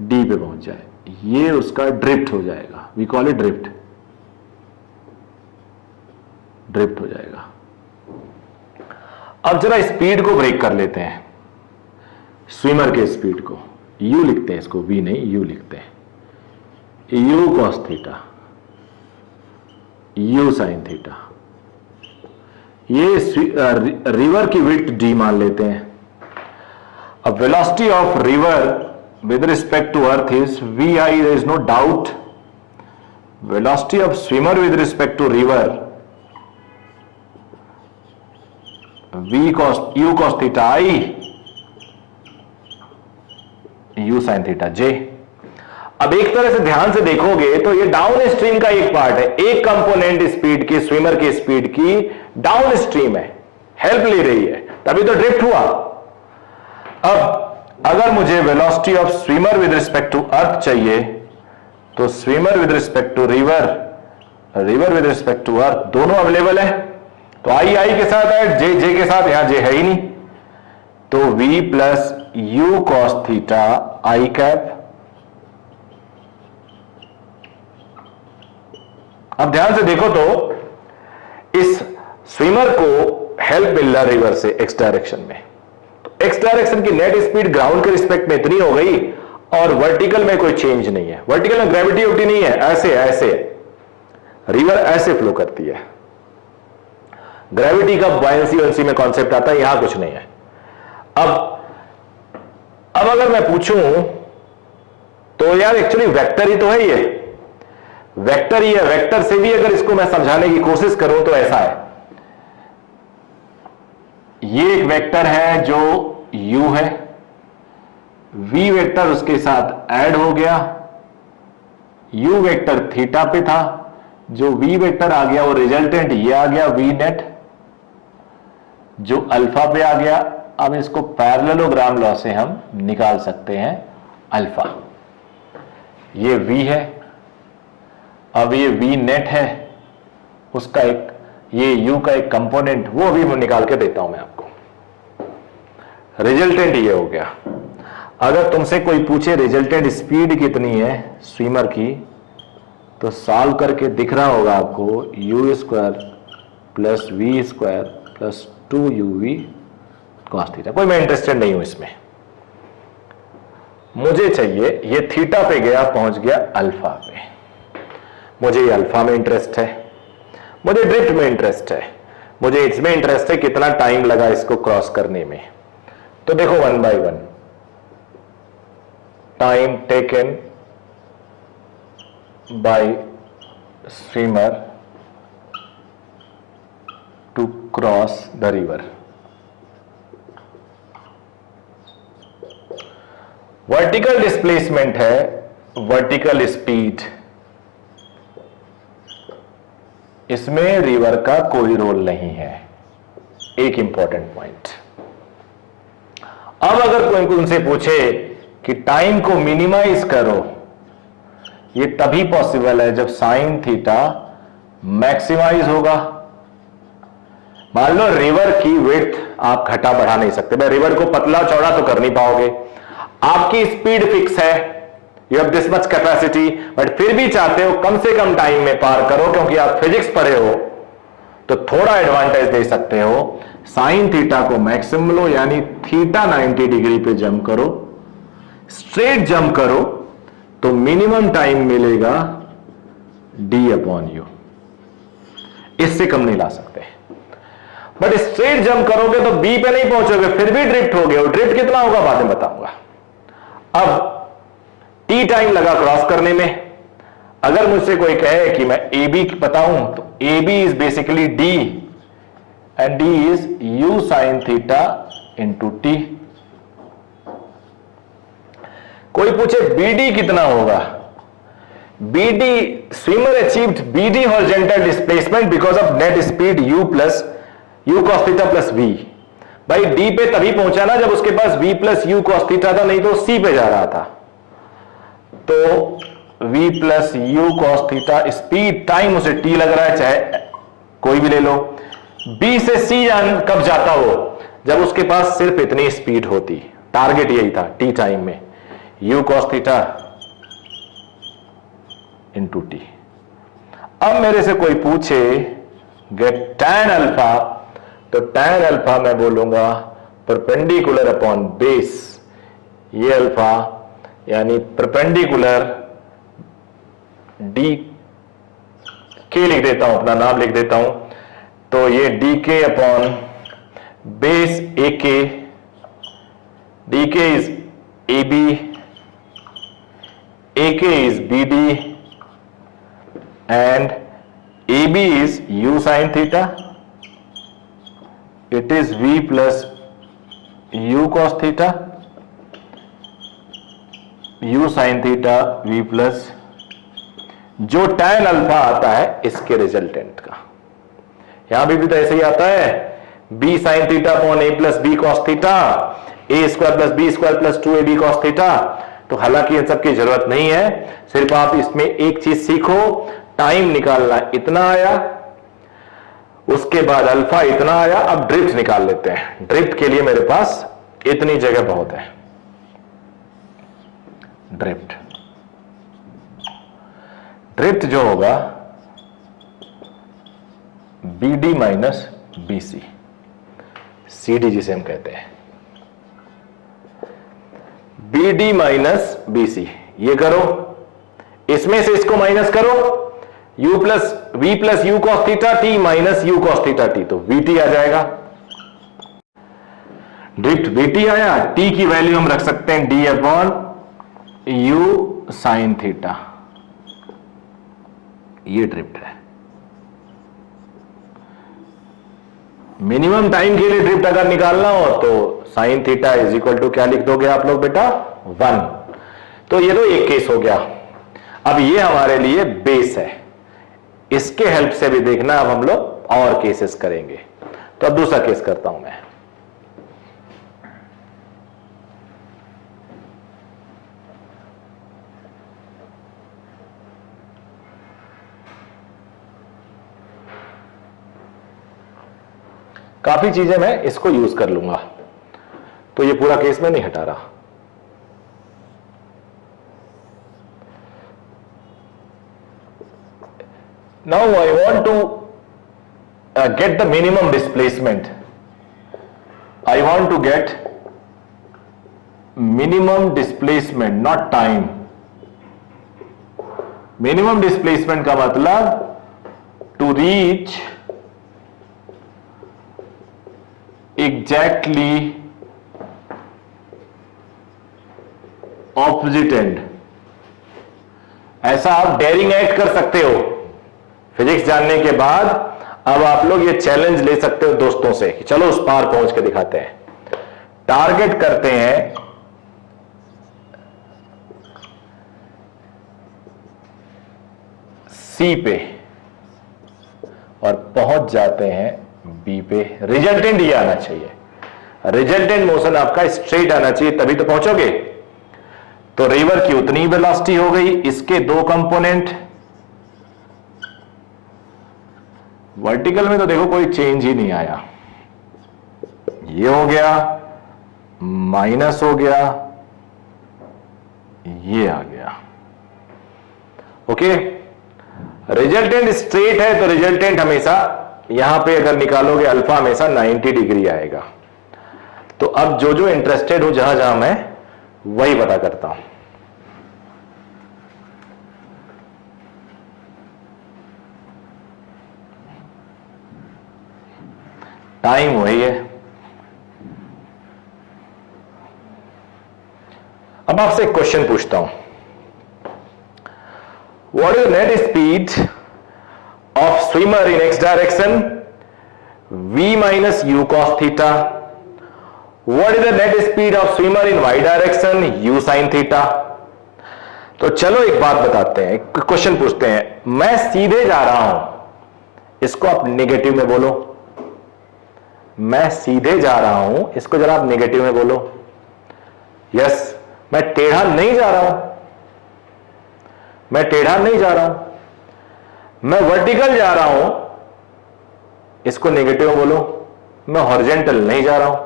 डी पे पहुंच जाए, ये उसका ड्रिफ्ट हो जाएगा. We call it drift. Drift हो जाएगा. अब जरा स्पीड को ब्रेक कर लेते हैं. स्विमर के स्पीड को यू लिखते हैं, इसको वी नहीं यू लिखते हैं. You cos theta, you sign theta. ये रिवर की विड्थ डी मान लेते हैं. A velocity of river with respect to earth is vi, there is no doubt. Velocity of swimmer with respect to river, v cos u cos theta I, u sin theta j. अब एक तरह से ध्यान से देखोगे तो ये down stream का एक पार्ट है, एक कंपोनेंट स्पीड की, स्विमर की स्पीड की डाउन स्ट्रीम है, हेल्प ले रही है, तभी तो ड्रिफ्ट हुआ। अब अगर मुझे velocity of swimmer with respect to earth चाहिए तो swimmer with respect to river, river with respect to earth, दोनों अवेलेबल है। तो आई आई के साथ है, जे जे के साथ, यहां जे है ही नहीं, तो v plus you cos theta I cap. अब ध्यान से देखो तो इस स्विमर को हेल्प मिल रहा रिवर से एक्स डायरेक्शन में, तो एक्स डायरेक्शन की नेट स्पीड ग्राउंड के रिस्पेक्ट में इतनी हो गई और वर्टिकल में कोई चेंज नहीं है, वर्टिकल में ग्रेविटी उठी नहीं है, ऐसे ऐसे रिवर ऐसे फ्लो करती है। ग्रेविटी का बायंसी वंसी में कॉन्सेप्ट आता है, यहां कुछ नहीं है। अब अगर मैं पूछूं तो यार एक्चुअली वेक्टर ही तो है, ये वेक्टर ही है, वेक्टर से भी अगर इसको मैं समझाने की कोशिश करूं तो ऐसा है, ये एक वेक्टर है जो u है, v वेक्टर उसके साथ ऐड हो गया, u वेक्टर थीटा पे था, जो v वेक्टर आ गया वो रिजल्टेंट ये आ गया v नेट, जो अल्फा पे आ गया। अब इसको पैरेललोग्राम लॉ से हम निकाल सकते हैं अल्फा, ये v है, अब ये v नेट है, उसका एक ये u का एक कंपोनेंट, वो अभी मैं निकाल के देता हूं मैं आपको, रिजल्टेंट ये हो गया। अगर तुमसे कोई पूछे रिजल्टेंट स्पीड कितनी है स्विमर की, तो सॉल्व करके दिख रहा होगा आपको u square plus v square plus 2uv cos theta. कोई मैं इंटरेस्टेड नहीं हूं इसमें, मुझे चाहिए ये थीटा पे गया, पहुंच गया अल्फा पे, मुझे ये अल्फा में इंटरेस्ट है, मुझे ड्रिफ्ट में इंटरेस्ट है, मुझे इसमें इंटरेस्ट है कितना टाइम लगा इसको क्रॉस करने में। तो देखो 1 by 1 time taken by swimmer to cross the river. Vertical displacement है, वर्टिकल स्पीड, इसमें रिवर का कोई रोल नहीं है, एक इंपॉर्टेंट पॉइंट। अब अगर कोई उनसे पूछे कि टाइम को मिनिमाइज करो, ये तभी पॉसिबल है जब साइन थीटा मैक्सिमाइज होगा। मान लो रिवर की विड्थ आप घटा बढ़ा नहीं सकते, भाई रिवर को पतला चौड़ा तो कर नहीं पाओगे, आपकी स्पीड फिक्स है, you have this much capacity, but फिर भी चाहते हो कम से कम टाइम में पार करो, क्योंकि आप फिजिक्स पढ़े हो तो थोड़ा एडवांटेज दे सकते हो। साइन थीटा को मैक्सिमम लो, यानी थीटा 90 डिग्री पे जंप करो, स्ट्रेट जंप करो तो मिनिमम टाइम मिलेगा d/u, इससे कम नहीं ला सकते। बट स्ट्रेट जंप करोगे तो b पे नहीं पहुंचोगे, फिर भी ड्रिफ्ट हो गए, ड्रिफ्ट कितना होगा बाद में बताऊंगा। अब t टाइम लगा क्रॉस करने में, अगर मुझसे कोई कहे कि मैं AB बताऊं तो AB is basically d and d is u sin theta into t। कोई पूछे BD कितना होगा, BD swimmer achieved BD horizontal displacement because of net speed u plus u cos theta plus v। भाई D पे तभी पहुंचा ना जब उसके पास v plus u cos theta था, नहीं तो C पे जा रहा था। तो v plus u cos theta speed, time उसे t लग रहा है, चाहे कोई भी ले लो। B से C कब जाता हो, जब उसके पास सिर्फ इतनी स्पीड होती, टारगेट यही था t टाइम में, u cos theta into t। अब मेरे से कोई पूछे गेट tan अल्फा, तो tan अल्फा मैं बोलूंगा परपेंडिकुलर अपॉन बेस, ये अल्फा यानी परपेंडिकुलर डी के लिख देता हूं, अपना नाम लिख देता हूं, तो ये डी के अपॉन बेस ए के DK is AB, AK is BD, and AB is U sin theta. It is V plus U cos theta, U sin theta V plus जो tan अल्फा आता है इसके रिजल्टेंट का। यहां भी तो ऐसे ही आता है, B sin theta upon A plus B cos theta, A square plus B square plus 2AB cos theta. तो हालांकि इन सब की जरूरत नहीं है, सिर्फ आप इसमें एक चीज सीखो, टाइम निकालना इतना आया, उसके बाद अल्फा इतना आया। अब ड्रिफ्ट निकाल लेते हैं। ड्रिफ्ट के लिए मेरे पास इतनी जगह बहुत है। ड्रिफ्ट जो होगा BD माइनस BC, CD जिसे हम कहते हैं, BD माइनस BC। ये करो, इसमें से इसको माइनस करो, U plus V plus U cos theta T minus U cos theta T, तो VT आ जाएगा। ड्रिफ्ट VT आया, T की वैल्यू हम रख सकते हैं D upon U sine theta. ये ड्रिफ्ट है। मिनिमम टाइम के लिए ड्रिफ्ट अगर निकालना हो तो sine theta is equal to क्या लिख दोगे आप लोग बेटा, 1। तो ये तो एक केस हो गया। अब ये हमारे लिए बेस है, इसके हेल्प से भी देखना अब हम लोग और केसेस करेंगे। तो अब दूसरा केस करता हूं मैं। काफी चीजें मैं इसको यूज कर लूंगा, तो ये पूरा केस में नहीं हटा रहा। Now I want to get the minimum displacement. I want to get minimum displacement, not time. Minimum displacement का मतलब to reach exactly opposite end। ऐसा आप डेयरिंग एक्ट कर सकते हो फिजिक्स जानने के बाद। अब आप लोग ये चैलेंज ले सकते हो दोस्तों से कि चलो उस पार पहुंच के दिखाते हैं। टारगेट करते हैं सी पे और पहुंच जाते हैं बी पे। रिजल्टेंट ये आना चाहिए, रिजल्टेंट मोशन आपका स्ट्रेट आना चाहिए, तभी तो पहुंचोगे। तो रिवर की उतनी वेलोसिटी हो गई, इसके दो कंपोनेंट। वर्टिकल में तो देखो कोई चेंज ही नहीं आया, ये हो गया माइनस हो गया, ये आ गया। ओके, रिजल्टेंट स्ट्रेट है तो रिजल्टेंट हमेशा यहां पे अगर निकालोगे अल्फा हमेशा 90 डिग्री आएगा। तो अब जो जो इंटरेस्टेड हो जहां जहां मैं वही पता करता हूं। टाइम वही है। अब आपसे एक क्वेश्चन पूछता हूं, what is net speed of swimmer in x direction v minus u cos theta? What is the net speed of swimmer in y direction u sine theta? तो चलो एक बात बताते हैं, क्वेश्चन पूछते हैं। मैं सीधे जा रहा हूं, इसको आप नेगेटिव में बोलो। मैं सीधे जा रहा हूं, इसको जरा आप नेगेटिव में बोलो। यस, मैं टेढ़ा नहीं जा रहा हूं, मैं टेढ़ा नहीं जा रहा हूं। मैं वर्टिकल जा रहा हूं, इसको नेगेटिव में बोलो। मैं हॉरिजॉन्टल नहीं जा रहा हूं।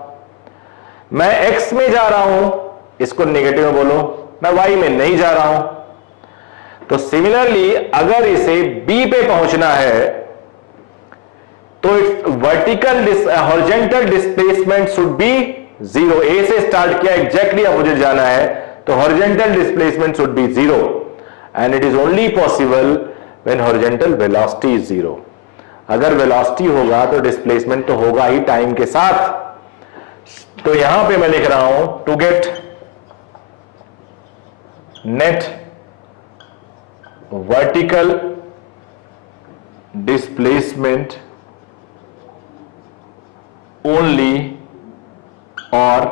मैं एक्स में जा रहा हूं, इसको नेगेटिव में बोलो। मैं वाई में नहीं जा रहा हूं। तो सिमिलरली अगर इसे बी पे पहुंचना है तो vertical horizontal displacement should be 0। ए से स्टार्ट किया, एग्जैक्टली अपोजिट जाना है तो horizontal displacement should be 0 and it is only possible when horizontal velocity is 0। अगर वेलोसिटी होगा तो डिस्प्लेसमेंट तो होगा ही टाइम के साथ। तो यहां पे मैं लिख रहा हूं to get net vertical displacement only और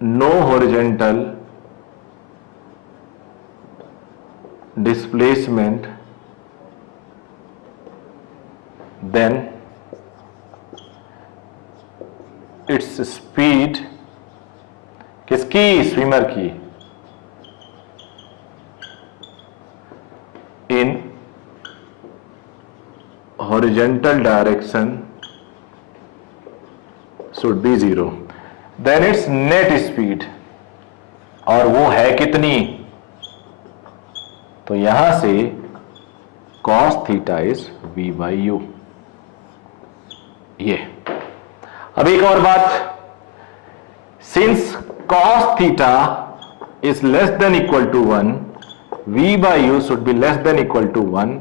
no horizontal displacement, then its speed किसकी, स्विमर की, in horizontal direction should be 0, then its net speed, और वो है कितनी, तो यहां से cos theta is v by u. ये अब एक और बात, since cos theta is less than equal to 1, v by u should be less than equal to 1,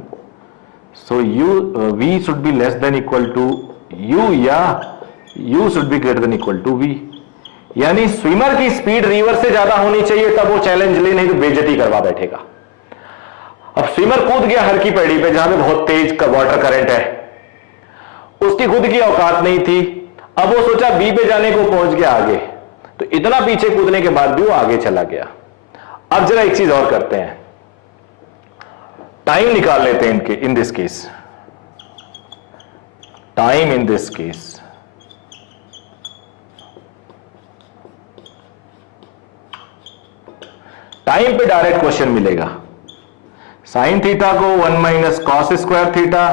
so v should be less than equal to u या u should be greater than equal to v। यानी swimmer की speed river से ज्यादा होनी चाहिए, तब वो challenge ले, नहीं तो बेइज्जती करवा बैठेगा। अब स्विमर कूद गया हर की पैड़ी पे जहां पे बहुत तेज वाटर करंट है, उसकी खुद की औकात नहीं थी, अब वो सोचा बी पे जाने को, पहुंच गया आगे, तो इतना पीछे कूदने के बाद भी वो आगे चला गया। अब जरा एक चीज और करते हैं, टाइम निकाल लेते हैं इनके, in this case time, in this case time पे डायरेक्ट क्वेश्चन मिलेगा। साइन थीटा को 1 minus cos square theta,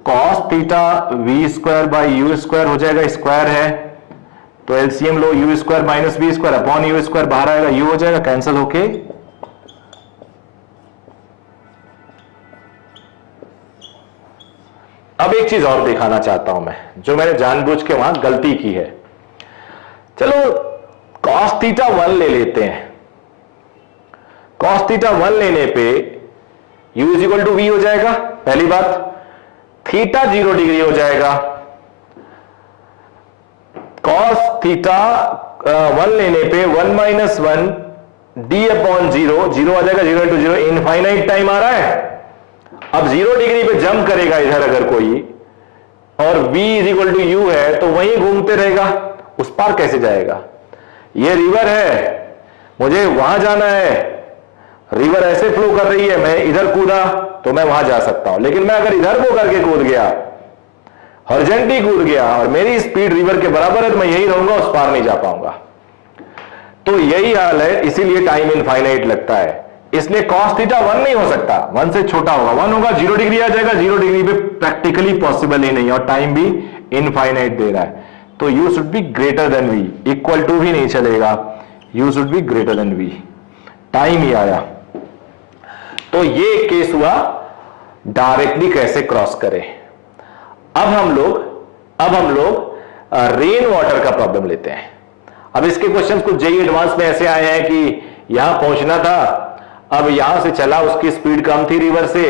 cos theta v square by u square हो जाएगा, स्क्वायर है तो एलसीएम लो, u square minus v square upon u square बाहर आएगा, यू हो जाएगा कैंसिल होके। अब एक चीज और दिखाना चाहता हूं मैं, जो मैंने जानबूझ के वहां गलती की है। चलो कॉस थीटा 1 ले लेते हैं, कॉस थीटा 1 लेने पे u is equal to v हो जाएगा, पहली बात, थीटा 0 डिग्री हो जाएगा, कॉस थीटा 1 लेने पे 1 माइनस 1 डी अपॉन 0, 0 आ जाएगा, 0 इंटू 0 इनफाइनाइट टाइम आ रहा है। अब 0 डिग्री पे जंप करेगा इधर अगर कोई, और v is equal to u है, तो वहीं घूमते रहेगा, उस पार कैसे जाएगा, ये रिवर है, मुझे वहां जाना है, रिवर ऐसे फ्लो कर रही है, मैं इधर कूदा तो मैं वहां जा सकता हूं, लेकिन मैं अगर इधर को करके कूद गया, हॉरिजॉन्टली कूद गया, और मेरी स्पीड रिवर के बराबर है, तो मैं यही रहूंगा, उस पार नहीं जा पाऊंगा। तो यही हाल है, इसीलिए टाइम इनफाइनाइट लगता है, इसलिए cos थीटा 1 नहीं हो सकता, 1 से छोटा होगा, 1 होगा 0 डिग्री आ जाएगा, 0 डिग्री पे प्रैक्टिकली पॉसिबल ही नहीं, और टाइम भी इनफाइनाइट दे रहा है, तो u should be greater than v, equal to भी नहीं चलेगा, u should be greater than v, time ही आया। तो ये केस हुआ डायरेक्टली कैसे क्रॉस करें। अब हम लोग रेन वाटर का प्रॉब्लम लेते हैं। अब इसके क्वेश्चंस कुछ जेईई एडवांस में ऐसे आए हैं कि यहां पहुंचना था, अब यहां से चला, उसकी स्पीड कम थी रिवर से,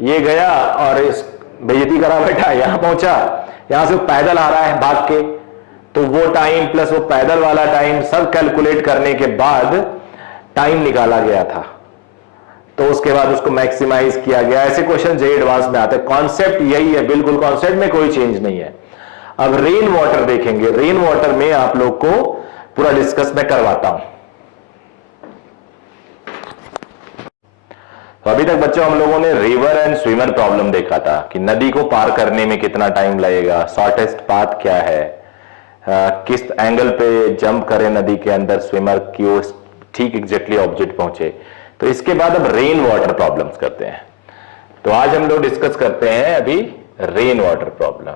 ये गया और बेइज्जती करा बैठा, यहां पहुंचा, यहां से पैदल आ रहा है भाग के, तो वो टाइम प्लस वो पैदल वाला टाइम सब कैलकुलेट करने के बाद टाइम निकाला गया था, तो उसके बाद उसको मैक्सिमाइज किया गया। ऐसे क्वेश्चन जेईई एडवांस में आते हैं, कॉन्सेप्ट यही है, बिल्कुल कॉन्सेप्ट में कोई चेंज नहीं है। अब रेन वाटर देखेंगे, रेन वाटर में आप लोग को पूरा डिस्कस मैं करवाता हूं। तो अभी तक बच्चों हम लोगों ने रिवर एंड स्विमर प्रॉब्लम देखा था कि नदी को पार करने में कितना टाइम लगेगा, शॉर्टेस्ट पाथ क्या है, किस एंगल पे जंप करे नदी के अंदर स्विमर की वो ठीक एग्जैक्टली ऑब्जेक्ट पहुंचे। तो इसके बाद अब रेन वाटर प्रॉब्लम्स करते हैं। तो आज हम लोग डिस्कस करते हैं अभी rain water problem.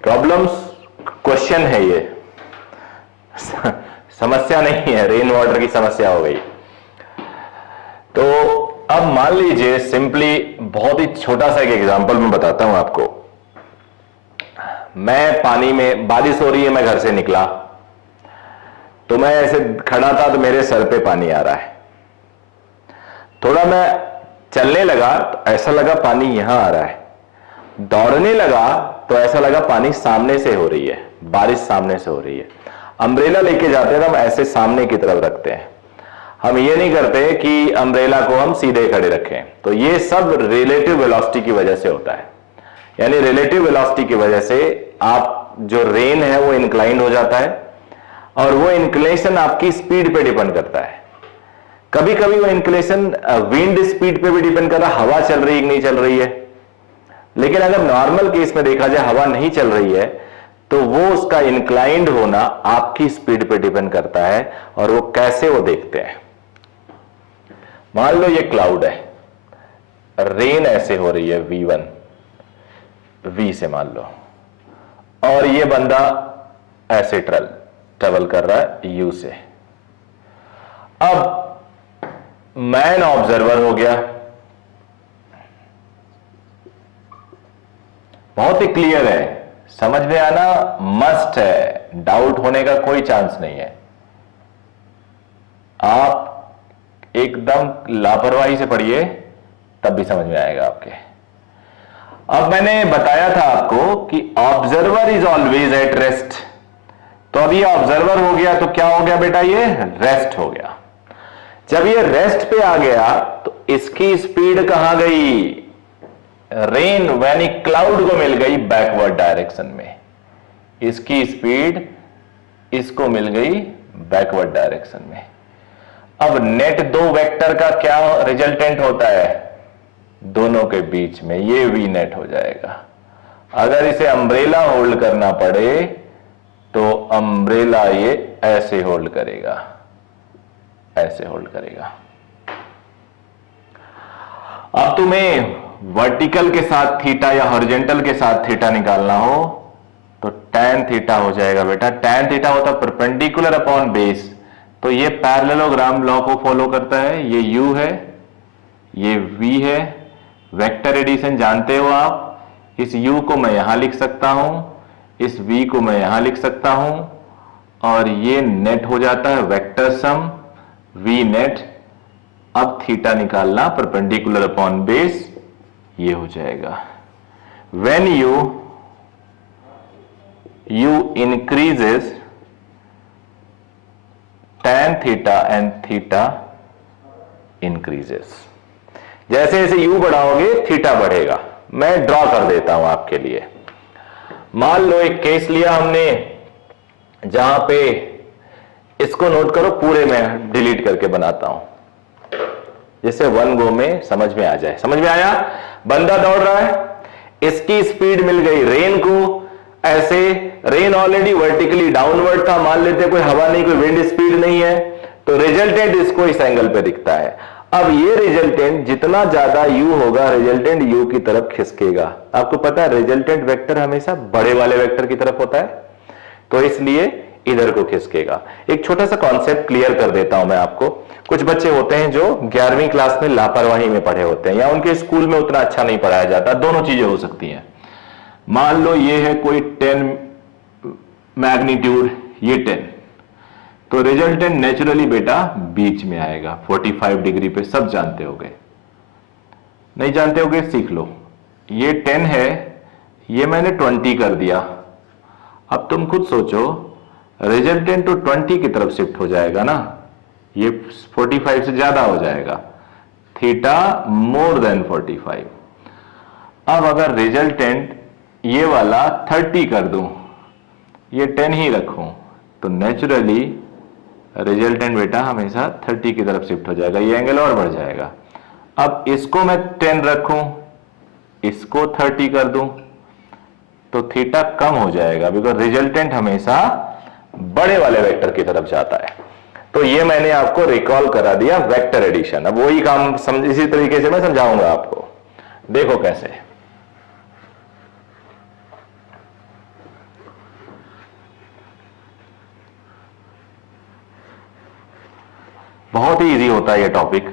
Problems question है ये, समस्या नहीं है, रेन वाटर की समस्या हो गई। तो अब मान लीजिए सिंपली बहुत ही छोटा सा एक एग्जांपल मैं बताता हूं आपको। मैं पानी में, बारिश हो रही है, मैं घर से निकला, तो मैं ऐसे खड़ा था तो मेरे सर पे पानी आ रहा है, थोड़ा मैं चलने लगा तो ऐसा लगा पानी यहां आ रहा है, दौड़ने लगा तो ऐसा लगा पानी सामने से हो रही है, बारिश सामने से हो रही है। अम्ब्रेला लेके जाते हैं तो हम ऐसे सामने की तरफ रखते हैं, हम ये नहीं करते कि अम्ब्रेला को हम सीधे खड़े रखें। तो ये सब रिलेटिव वेलोसिटी की वजह से होता है, यानी रिलेटिव वेलोसिटी की वजह से आप जो रेन है वो इंक्लाइंड हो जाता है, और वो इंक्लेशन आपकी स्पीड पे डिपेंड करता है। कभी कभी वो इंक्लेशन विंड स्पीड पे भी डिपेंड कर रहा है, हवा चल रही है कि नहीं चल रही है। लेकिन अगर नॉर्मल केस में देखा जाए हवा नहीं चल रही है तो वो उसका इंक्लाइंड होना आपकी स्पीड पे डिपेंड करता है, और वो कैसे वो देखते हैं। मान लो ये क्लाउड है, रेन ऐसे हो रही है V1 V से मान लो, और ये बंदा ऐसे ट्रेवल कर रहा है U से। अब मैन ऑब्जर्वर हो गया, बहुत ही क्लियर है, समझ में आना मस्ट है, डाउट होने का कोई चांस नहीं है। आप एकदम लापरवाही से पढ़िए तब भी समझ में आएगा आपके। अब मैंने बताया था आपको कि observer is always at rest, तो अब ये ऑब्जर्वर हो गया तो क्या हो गया बेटा, ये रेस्ट हो गया। जब ये रेस्ट पे आ गया तो इसकी स्पीड कहां गई, रेन यानी क्लाउड को मिल गई बैकवर्ड डायरेक्शन में, इसकी स्पीड इसको मिल गई बैकवर्ड डायरेक्शन में। अब नेट दो वेक्टर का क्या रिजल्टेंट होता है, दोनों के बीच में ये वी नेट हो जाएगा। अगर इसे अम्ब्रेला होल्ड करना पड़े तो अम्ब्रेला ये ऐसे होल्ड करेगा, ऐसे होल्ड करेगा। अब तुम्हें वर्टिकल के साथ थीटा या हॉरिजॉन्टल के साथ थीटा निकालना हो तो tan थीटा हो जाएगा बेटा। tan थीटा होता है परपेंडिकुलर अपॉन बेस, तो ये पैरेललोग्राम लॉ को फॉलो करता है। ये u है, ये v है, वेक्टर एडिशन जानते हो आप। इस u को मैं यहां लिख सकता हूं, इस v को मैं यहां लिख सकता हूं, और ये नेट हो जाता है वेक्टर सम v नेट। अब थीटा निकालना परपेंडिकुलर अपॉन बेस, ये हो जाएगा। When u increases, tan theta and theta increases। जैसे जैसे u बढ़ाओगे थीटा बढ़ेगा। मैं ड्रॉ कर देता हूं आपके लिए। मान लो एक केस लिया हमने जहां पे, इसको नोट करो, पूरे में डिलीट करके बनाता हूं जिससे वन गो में समझ में आ जाए। समझ में आया? बंदा दौड़ रहा है, इसकी स्पीड मिल गई रेन को, ऐसे रेन ऑलरेडी वर्टिकली डाउनवर्ड था, मान लेते कोई हवा नहीं, कोई विंड स्पीड नहीं है, तो रिजल्टेंट इसको इस एंगल पे दिखता है। अब ये रिजल्टेंट जितना ज्यादा u होगा, रिजल्टेंट u की तरफ खिसकेगा। आपको पता है रिजल्टेंट वेक्टर हमेशा बड़े वाले वेक्टर की तरफ होता है, तो इसलिए इधर को खिसकेगा। एक छोटा सा कॉन्सेप्ट क्लियर कर देता हूं मैं आपको। कुछ बच्चे होते हैं जो 11वीं क्लास में लापरवाही में पढ़े होते हैं, या उनके स्कूल में उतना अच्छा नहीं पढ़ाया जाता। दोनों चीजें हो सकती हैं। मान लो ये है कोई 10 मैग्नीट्यूड, ये 10, तो रिजल्टेंट नेचुरली बेटा बीच में आएगा 45 डिग्री पे। सब जानते होगे, नहीं जानते होगे सीख लो। ये 10 है, ये मैंने 20 कर दिया। अब तुम खुद सोचो, रिजल्टेंट तो 20 की तरफ शिफ्ट हो जाएगा ना, ये 45 से ज्यादा हो जाएगा, थीटा मोर देन 45। अब अगर रिजल्टेंट ये वाला 30 कर दूं, ये 10 ही रखूं, तो नेचुरली रिजल्टेंट बेटा हमेशा 30 की तरफ शिफ्ट हो जाएगा, ये एंगल और बढ़ जाएगा। अब इसको मैं 10 रखूं, इसको 30 कर दूं, तो थीटा कम हो जाएगा, बिकॉज रिजल्टेंट हमेशा बड़े वाले वेक्टर की तरफ जाता है। तो ये मैंने आपको रिकॉल करा दिया वेक्टर एडिशन। अब वही काम इसी तरीके से मैं समझाऊंगा आपको, देखो कैसे। बहुत ही इजी होता है ये टॉपिक,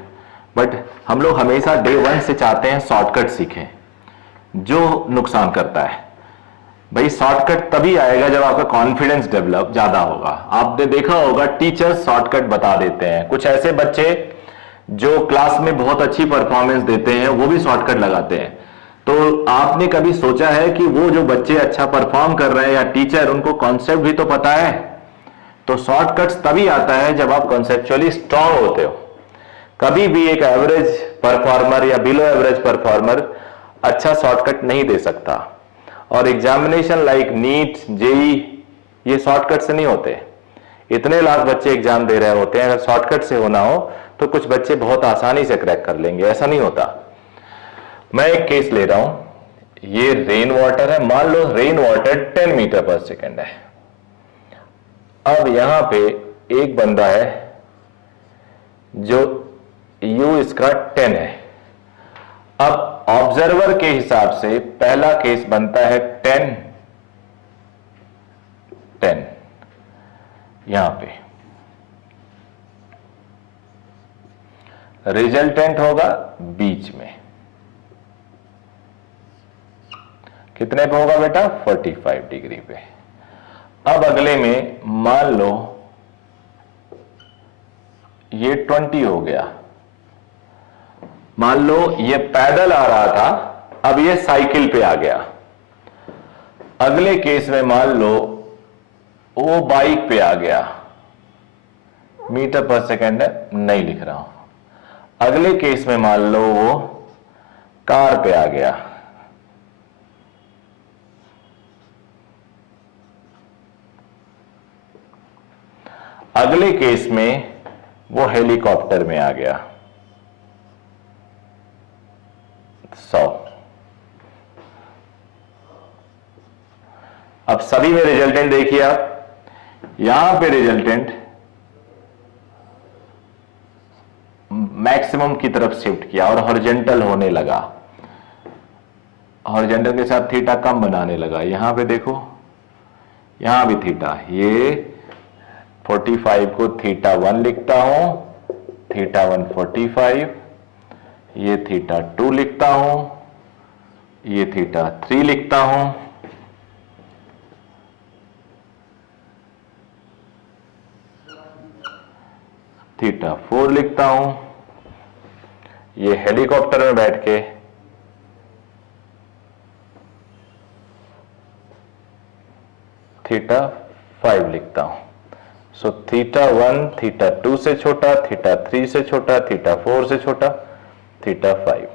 बट हम लोग हमेशा डे 1 से चाहते हैं शॉर्टकट सीखें, जो नुकसान करता है। भाई शॉर्टकट तभी आएगा जब आपका कॉन्फिडेंस डेवलप ज्यादा होगा। आपने देखा होगा टीचर्स शॉर्टकट बता देते हैं। कुछ ऐसे बच्चे जो क्लास में बहुत अच्छी परफॉर्मेंस देते हैं वो भी शॉर्टकट लगाते हैं। तो आपने कभी सोचा है कि वो जो बच्चे अच्छा परफॉर्म कर रहे हैं या टीचर, उनको कॉन्सेप्ट भी तो पता है? तो शॉर्टकट्स तभी आता है जब आप कॉन्सेप्चुअली स्ट्रांग होते हो। कभी भी एक एवरेज परफॉर्मर या बिलो एवरेज परफॉर्मर अच्छा शॉर्टकट नहीं दे सकता। और एग्जामिनेशन लाइक नीट, जेई, ये शॉर्टकट से नहीं होते। इतने लाख बच्चे एग्जाम दे रहे होते हैं, अगर शॉर्टकट से होना हो तो कुछ बच्चे बहुत आसानी से क्रैक कर लेंगे, ऐसा नहीं होता। मैं एक केस ले रहा हूं, ये रेन वाटर है। मान लो रेन वाटर 10 मीटर पर सेकेंड है। अब यहां पे एक बंदा है जो यू इसका 10 है। अब ऑब्जर्वर के हिसाब से पहला केस बनता है 10 10 यहां पे रिजल्टेंट होगा बीच में। कितने पे होगा बेटा? 45 डिग्री पे। अब अगले में मान लो ये 20 हो गया। मान लो ये पैदल आ रहा था, अब ये साइकिल पे आ गया। अगले केस में मान लो वो बाइक पे आ गया। मीटर पर सेकेंड है, नहीं लिख रहा हूं। अगले केस में मान लो वो कार पे आ गया। अगले केस में वो हेलीकॉप्टर में आ गया। 100। अब सभी में रिजल्टेंट देखिए आप, यहां पे रिजल्टेंट मैक्सिमम की तरफ शिफ्ट किया और हॉरिजॉन्टल होने लगा। हॉरिजॉन्टल के साथ थीटा कम बनाने लगा। यहां पे देखो, यहां भी थीटा, ये 45 को थीटा 1 लिखता हूं, थीटा 1 45, ये थीटा 2 लिखता हूं, ये थीटा 3 लिखता हूं, थीटा 4 लिखता हूं, ये हेलीकॉप्टर में बैठ के थीटा 5 लिखता हूं। सो थीटा 1 थीटा 2 से छोटा, थीटा 3 से छोटा, थीटा 4 से छोटा, थीटा 5।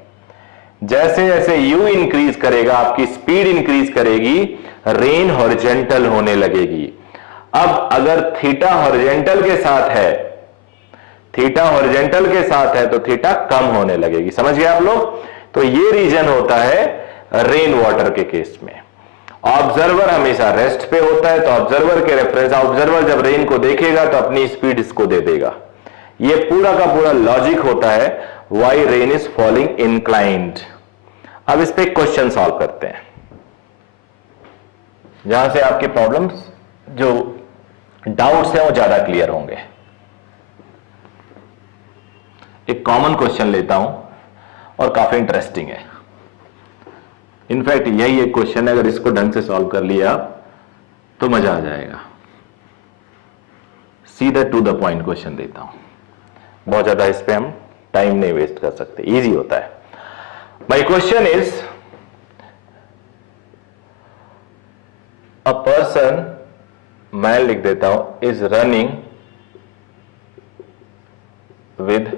जैसे जैसे u इंक्रीज करेगा, आपकी स्पीड इंक्रीज करेगी, रेन हॉरिजॉन्टल होने लगेगी। अब अगर थीटा हॉरिजॉन्टल के साथ है, थीटा हॉरिजॉन्टल के साथ है तो थीटा कम होने लगेगी। समझ गए आप लोग? तो ये रीजन होता है रेन वाटर के केस में। ऑब्जर्वर हमेशा रेस्ट पे होता है, तो ऑब्जर्वर के रेफरेंस, ऑब्जर्वर जब रेन को देखेगा तो अपनी स्पीड इसको दे देगा। ये पूरा का पूरा लॉजिक होता है why rain is falling inclined. अब इस पे क्वेश्चन सॉल्व करते हैं, जहां से आपके प्रॉब्लम्स, जो डाउट्स हैं, वो ज्यादा क्लियर होंगे। एक कॉमन क्वेश्चन लेता हूं और काफी इंटरेस्टिंग है। इनफैक्ट यही एक क्वेश्चन है, अगर इसको ढंग से सॉल्व कर लिया तो मजा आ जाएगा। सीधा टू द पॉइंट क्वेश्चन देता हूं, बहुत ज्यादा इस पे हम टाइम नहीं वेस्ट कर सकते, इजी होता है। My question is, a person, मैं लिख देता हूं, is running with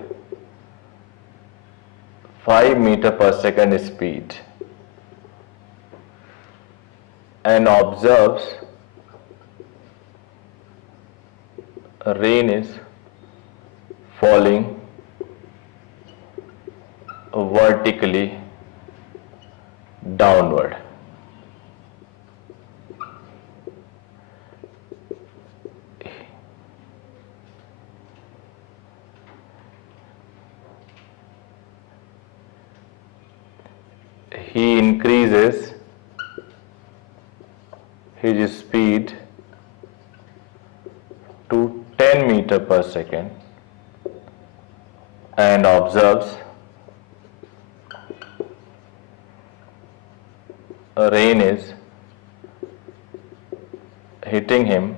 5 meter per second speed and observes rain is falling vertically downward. He increases his speed to 10 meter per second and observes rain is hitting him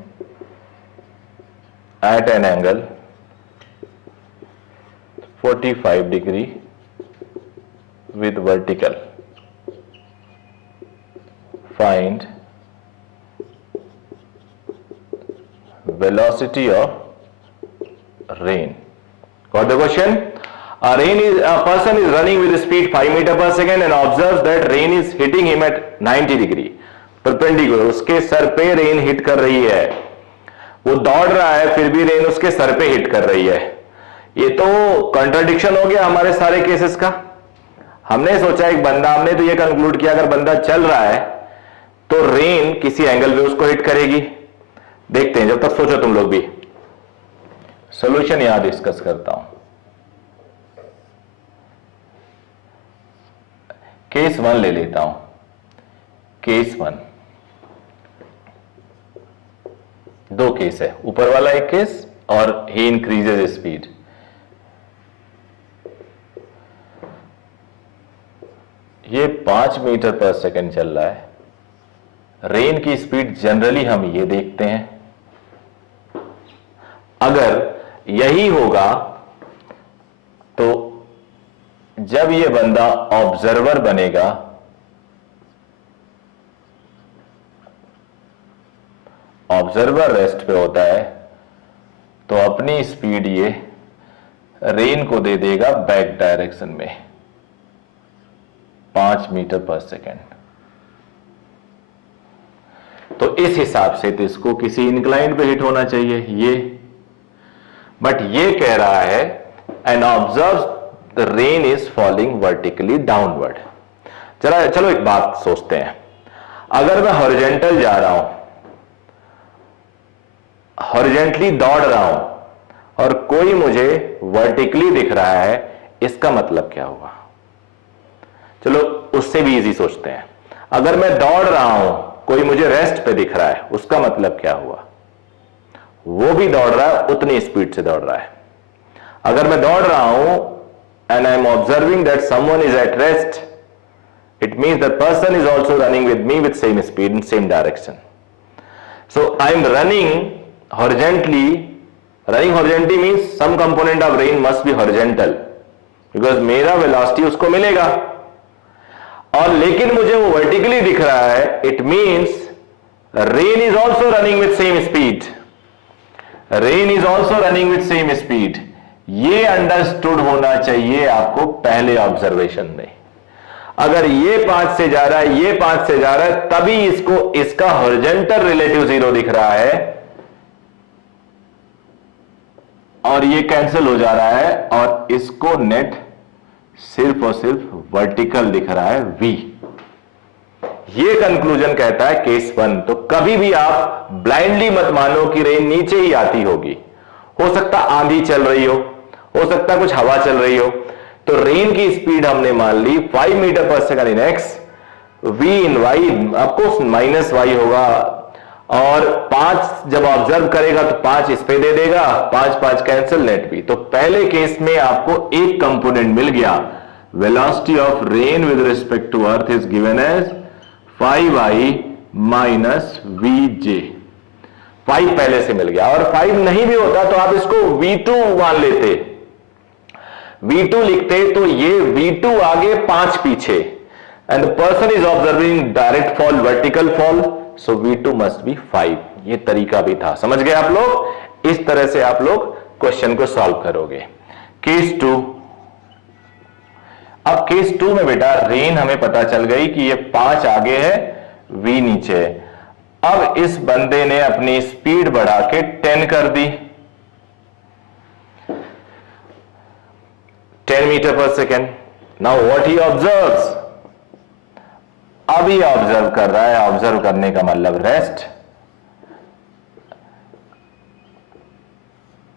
at an angle 45 degree with vertical. Find velocity of rain. Got the question? A person is running with speed 5 meter per second and observes that rain is hitting him at 90 degree. Perpendicular, उसके sir पे rain hit कर रही है, वो दौड़ रहा है फिर भी रेन उसके सर पे हिट कर रही है। ये तो कंट्राडिक्शन हो गया हमारे सारे केसेस का। हमने सोचा एक बंदा, हमने तो ये कंक्लूड किया अगर बंदा चल रहा है तो रेन किसी एंगल पे उसको हिट करेगी। देखते हैं, जब तक सोचो तुम लोग भी, सॉल्यूशन यहां डिस्कस करता हूं। केस 1 ले लेता हूं। केस 1, दो केस है, ऊपर वाला एक केस और ही इंक्रीजेज स्पीड। ये 5 मीटर पर सेकंड चल रहा है। रेन की स्पीड जनरली हम ये देखते हैं। अगर यही होगा तो जब ये बंदा ऑब्जर्वर बनेगा, ऑब्जर्वर रेस्ट पे होता है, तो अपनी स्पीड ये रेन को दे देगा बैक डायरेक्शन में 5 मीटर पर सेकेंड। तो इस हिसाब से तो इसको किसी इंक्लाइंड पे हिट होना चाहिए ये, बट ये कह रहा है and observe the rain is falling vertically downward. चलो एक बात सोचते हैं, अगर मैं हॉरिजॉन्टल जा रहा हूं, हॉरिजॉन्टली दौड़ रहा हूं और कोई मुझे वर्टिकली दिख रहा है, इसका मतलब क्या हुआ? चलो उससे भी इजी सोचते हैं। अगर मैं दौड़ रहा हूं, कोई मुझे रेस्ट पे दिख रहा है, उसका मतलब क्या हुआ? वो भी दौड़ रहा है, उतनी स्पीड से दौड़ रहा है। अगर मैं दौड़ रहा हूं and I am observing that someone is at rest, it means that person is also running with me with same speed in same direction. So I am running horizontally. Running horizontally means some component of rain must be horizontal because मेरा velocity उसको मिलेगा, और लेकिन मुझे वो vertically दिख रहा है, it means rain is also running with same speed. Rain is also running with same speed. ये अंडरस्टूड होना चाहिए आपको पहले ऑब्जर्वेशन में। अगर ये 5 से जा रहा है, ये 5 से जा रहा है, तभी इसको इसका हॉरिजॉन्टल रिलेटिव 0 दिख रहा है और ये कैंसिल हो जा रहा है, और इसको नेट सिर्फ और सिर्फ वर्टिकल दिख रहा है v। ये कंक्लूजन कहता है केस 1। तो कभी भी आप ब्लाइंडली मत मानो कि रेन नीचे ही आती होगी। हो सकता आंधी चल रही हो सकता कुछ हवा चल रही हो। तो रेन की स्पीड हमने मान ली 5 मीटर पर second in x, v in y आपको माइनस y होगा, और 5 जब ऑब्जर्व करेगा तो 5 इस पे दे देगा, 5 कैंसिल, नेट भी। तो पहले केस में आपको एक कंपोनेंट मिल गया, velocity of rain with respect to earth is given as 5i minus vj। 5 पहले से मिल गया, और 5 नहीं भी होता तो आप इसको v2 मान लेते, v2 लिखते, तो ये v2 आगे 5 पीछे, and the person is observing direct fall, vertical fall, so v2 must be 5। ये तरीका भी था, समझ गए आप लोग? इस तरह से आप लोग क्वेश्चन को सॉल्व करोगे। केस 2, अब केस 2 में बेटा रेन हमें पता चल गई कि ये 5 आगे है, v नीचे है। अब इस बंदे ने अपनी स्पीड बढ़ा के 10 कर दी, 10 मीटर पर second. Now what he observes, अब ये ऑब्जर्व कर रहा है, ऑब्जर्व करने का मतलब रेस्ट।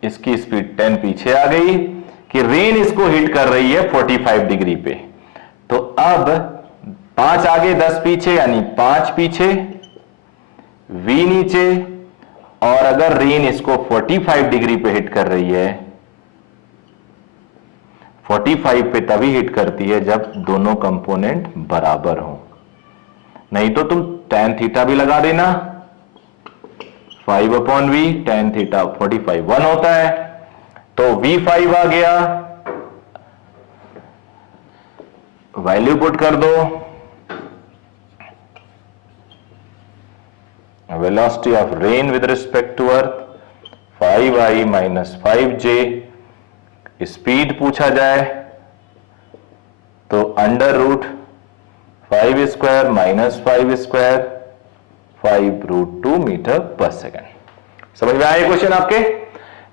इसकी स्पीड 10 पीछे आ गई कि रेन इसको हिट कर रही है 45 डिग्री पे। तो अब 5 आगे 10 पीछे, यानी 5 पीछे, v नीचे, और अगर रेन इसको 45 डिग्री पे हिट कर रही है, 45 पे तभी हिट करती है जब दोनों कंपोनेंट बराबर हो, नहीं तो तुम tan थीटा भी लगा देना, 5/v tan थीटा 45 1 होता है, तो v5 आ गया, वैल्यू पुट कर दो, velocity of rain with respect to earth 5i minus 5j, speed पूछा जाए तो under root 5 square minus 5 square 5√2 metre पर सेकेंड। समझ में आया क्वेश्चन आपके?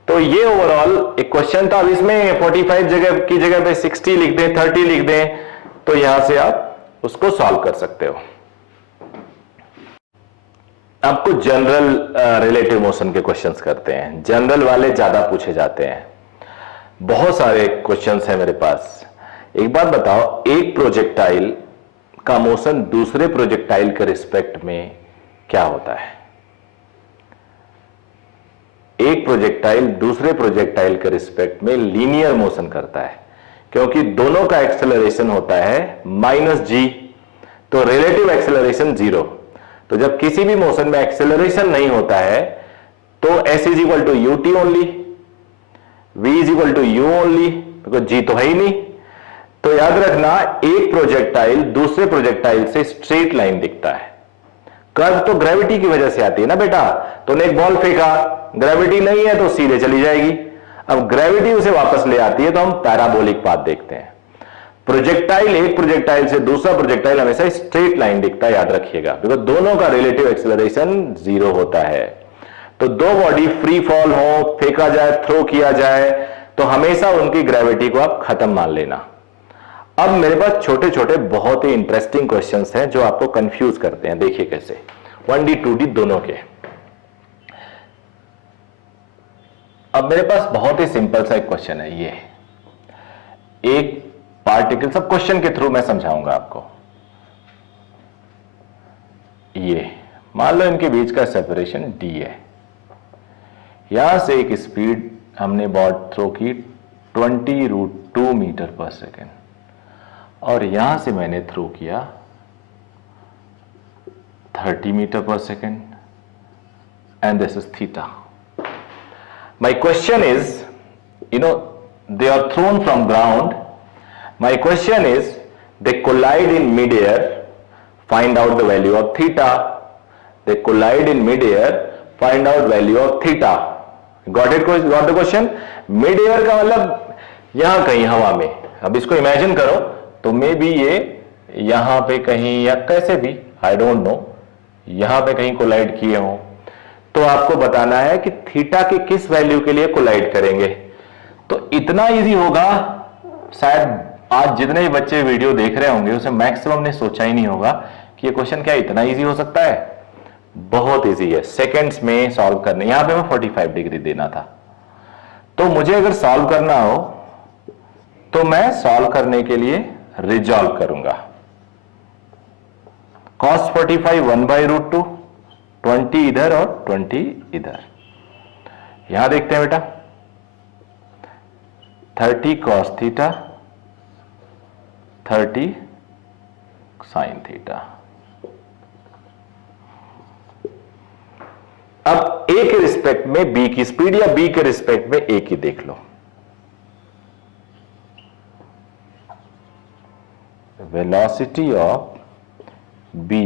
तो ये ओवरऑल एक क्वेश्चन था। अब इसमें 45 जगह की जगह पे 60 लिख दें, 30 लिख दें, तो यहां से आप उसको सॉल्व कर सकते हो। आपको जनरल रिलेटिव मोशन के क्वेश्चंस करते हैं। जनरल वाले ज्यादा पूछे जाते हैं। बहुत सारे क्वेश्चंस हैं मेरे पास। एक बात बताओ, एक प्रोजेक्टाइल का मोशन दूसरे प्रोजेक्टाइल के रिस्पेक्ट में क्या होता है? एक प्रोजेक्टाइल दूसरे प्रोजेक्टाइल के रिस्पेक्ट में लीनियर मोशन करता है, क्योंकि दोनों का एक्सेलरेशन होता है -g, तो रिलेटिव एक्सेलरेशन 0। तो जब किसी भी मोशन में एक्सेलरेशन नहीं होता है तो s is equal to ut only, v is equal to u only, because g तो है ही नहीं। तो याद रखना, एक प्रोजेक्टाइल दूसरे प्रोजेक्टाइल से स्ट्रेट लाइन दिखता है। कर्व तो ग्रेविटी की वजह से आती है ना बेटा। तूने एक बॉल फेंका, ग्रेविटी नहीं है तो सीधे चली जाएगी। अब ग्रेविटी उसे वापस ले आती है तो हम पैराबोलिक पाथ देखते हैं। प्रोजेक्टाइल, एक प्रोजेक्टाइल से दूसरा प्रोजेक्टाइल हमेशा स्ट्रेट लाइन दिखता है, याद रखिएगा, बिकॉज दोनों का रिलेटिव एक्सेलरेशन 0 होता है। तो दो बॉडी फ्री फॉल हो, फेंका जाए, थ्रो किया जाए, तो हमेशा उनकी ग्रेविटी को आप खत्म मान लेना। अब मेरे पास छोटे छोटे बहुत ही इंटरेस्टिंग क्वेश्चंस हैं जो आपको कंफ्यूज करते हैं। देखिए कैसे, 1D 2D दोनों के। अब मेरे पास बहुत ही सिंपल सा एक क्वेश्चन है। ये एक पार्टिकल, सब क्वेश्चन के थ्रू मैं समझाऊंगा आपको। ये मान लो इनके बीच का सेपरेशन d है। यहां से एक स्पीड हमने बॉल थ्रो की 20√2 मीटर पर सेकेंड, और यहां से मैंने थ्रो किया 30 मीटर पर second, and this is theta. My question is, they are thrown from ground. My question is, they collide in mid-air, find out the value of theta. They collide in mid-air, find out value of theta. Got it? Got the question? Mid-air का मतलब यहां कहीं हवा में। अब इसको imagine करो तो मे बी ये यहां पे कहीं या कैसे भी, आई डोंट नो, यहां पे कहीं कोलाइड किए हो, तो आपको बताना है कि थीटा के किस वैल्यू के लिए कोलाइड करेंगे। तो इतना इजी होगा, शायद आज जितने भी बच्चे वीडियो देख रहे होंगे उसे मैक्सिमम ने सोचा ही नहीं होगा कि ये क्वेश्चन क्या इतना इजी हो सकता है। बहुत इजी है, सेकंड्स में सॉल्व करने। यहां पे मैं 45 डिग्री देना था, तो मुझे अगर सॉल्व करना हो तो मैं सॉल्व करने के लिए रिजॉल्व करूंगा। cos 45 1/√2, 20 इधर और 20 इधर। यहां देखते हैं बेटा, 30 cos थीटा, 30 sin थीटा। अब ए के रिस्पेक्ट में बी की स्पीड या बी के रिस्पेक्ट में ए की देख लो। Velocity of B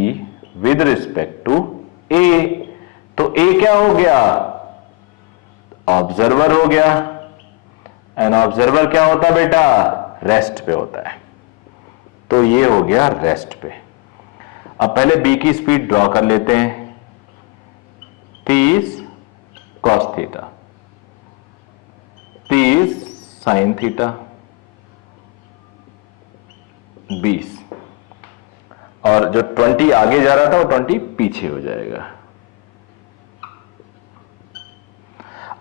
with respect to A, तो ए क्या हो गया? ऑब्जर्वर हो गया, एंड ऑब्जर्वर क्या होता बेटा? रेस्ट पे होता है। तो ये हो गया रेस्ट पे। अब पहले बी की स्पीड ड्रॉ कर लेते हैं, 30 cos थीटा, 30 sin थीटा, 20, और जो 20 आगे जा रहा था वो 20 पीछे हो जाएगा।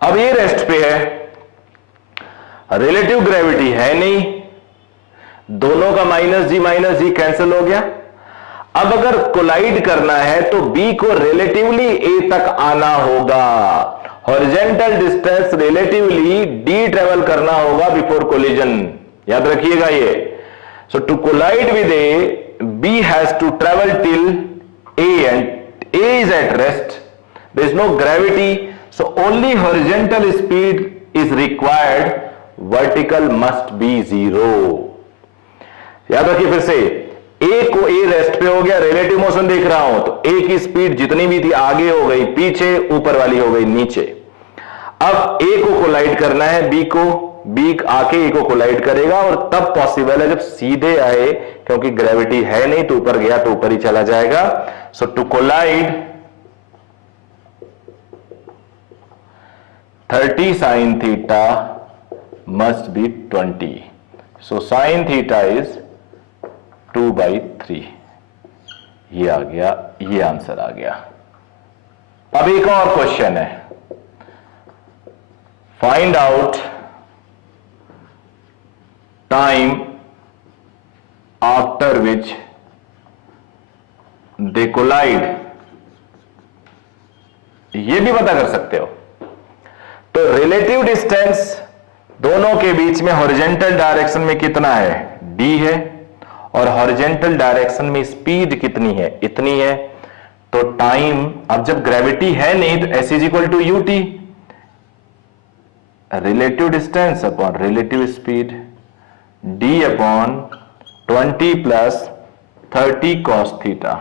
अब ये रेस्ट पे है, रिलेटिव ग्रेविटी है नहीं, दोनों का -g कैंसिल हो गया। अब अगर कोलाइड करना है तो B को रिलेटिवली A तक आना होगा। Horizontal distance relatively D travel करना होगा बिफोर कोलिजन, याद रखिएगा ये। So to collide with A, B has to travel till A, and A is at rest. There is no gravity, so only horizontal speed is required. Vertical must be 0. याद रखिए फिर से, ए को ए rest पे हो गया, रिलेटिव मोशन देख रहा हूं तो ए की स्पीड जितनी भी थी आगे हो गई पीछे, ऊपर वाली हो गई नीचे। अब ए को कोलाइड करना है बी को, बी आके ए को कोलाइड करेगा और तब पॉसिबल है जब सीधे आए, क्योंकि ग्रेविटी है नहीं तो ऊपर गया तो ऊपर ही चला जाएगा। सो to collide 30 sin theta must be 20. So sin theta is 2/3। ये आ गया, ये आंसर आ गया। अब एक और क्वेश्चन है, find out time after which they collide. ये भी पता कर सकते हो। तो रिलेटिव डिस्टेंस दोनों के बीच में हॉरिजॉन्टल डायरेक्शन में कितना है, d है, और हॉरिजॉन्टल डायरेक्शन में स्पीड कितनी है, इतनी है। तो टाइम, अब जब ग्रेविटी है नहीं तो s is equal to ut, relative distance upon relative speed, d upon 20 plus 30 cos theta.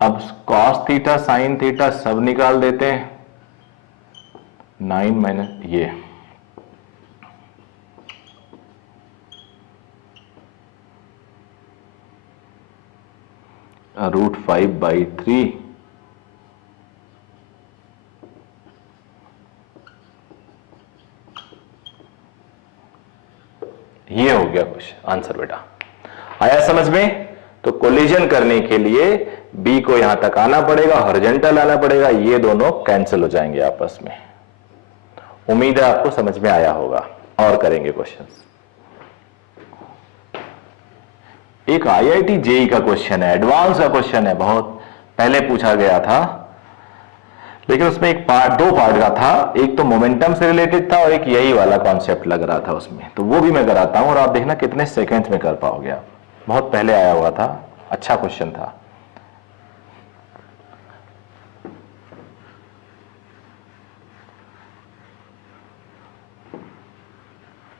अब cos थीटा sin थीटा सब निकाल देते हैं, 9 माइनस ये √5/3, ये हो गया क्वेश्चन आंसर बेटा। आया समझ में? तो कोलिजन करने के लिए बी को यहां तक आना पड़ेगा, हॉरिजॉन्टल आना पड़ेगा, ये दोनों कैंसिल हो जाएंगे आपस में। उम्मीद है आपको समझ में आया होगा। और करेंगे क्वेश्चंस। एक आईआईटी जेई का क्वेश्चन है, एडवांस का क्वेश्चन है, बहुत पहले पूछा गया था, लेकिन उसमें एक पार्ट, दो पार्ट का था, एक तो मोमेंटम से रिलेटेड था और एक यही वाला कॉन्सेप्ट लग रहा था उसमें। तो वो भी मैं कराता हूं और आप देखना कितने सेकंड्स में कर पाओगे आप। बहुत पहले आया हुआ था, अच्छा क्वेश्चन था।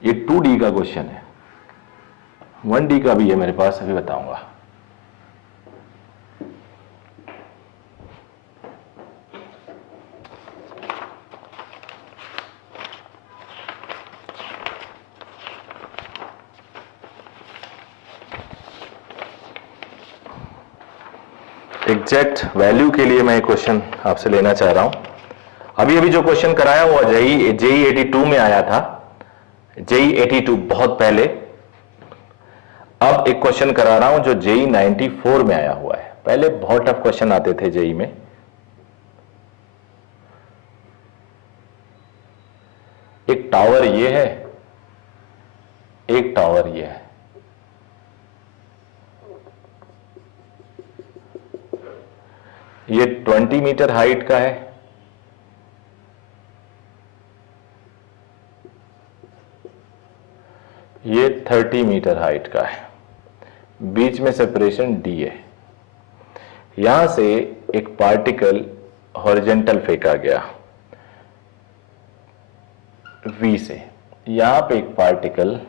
ये 2D का क्वेश्चन है, 1D का भी है मेरे पास, अभी बताऊंगा। एग्जैक्ट वैल्यू के लिए मैं क्वेश्चन आपसे लेना चाह रहा हूं। अभी अभी जो क्वेश्चन कराया हुआ जेई 82 में आया था, जेई 82 बहुत पहले। अब एक क्वेश्चन करा रहा हूं जो जेई 94 में आया हुआ है। पहले बहुत टफ क्वेश्चन आते थे जेई में। एक टावर ये है, एक टावर ये है, ये 20 मीटर हाइट का है, ये 30 मीटर हाइट का है, बीच में सेपरेशन d है। यहां से एक पार्टिकल हॉरिजॉन्टल फेंका गया v से, यहां पे एक पार्टिकल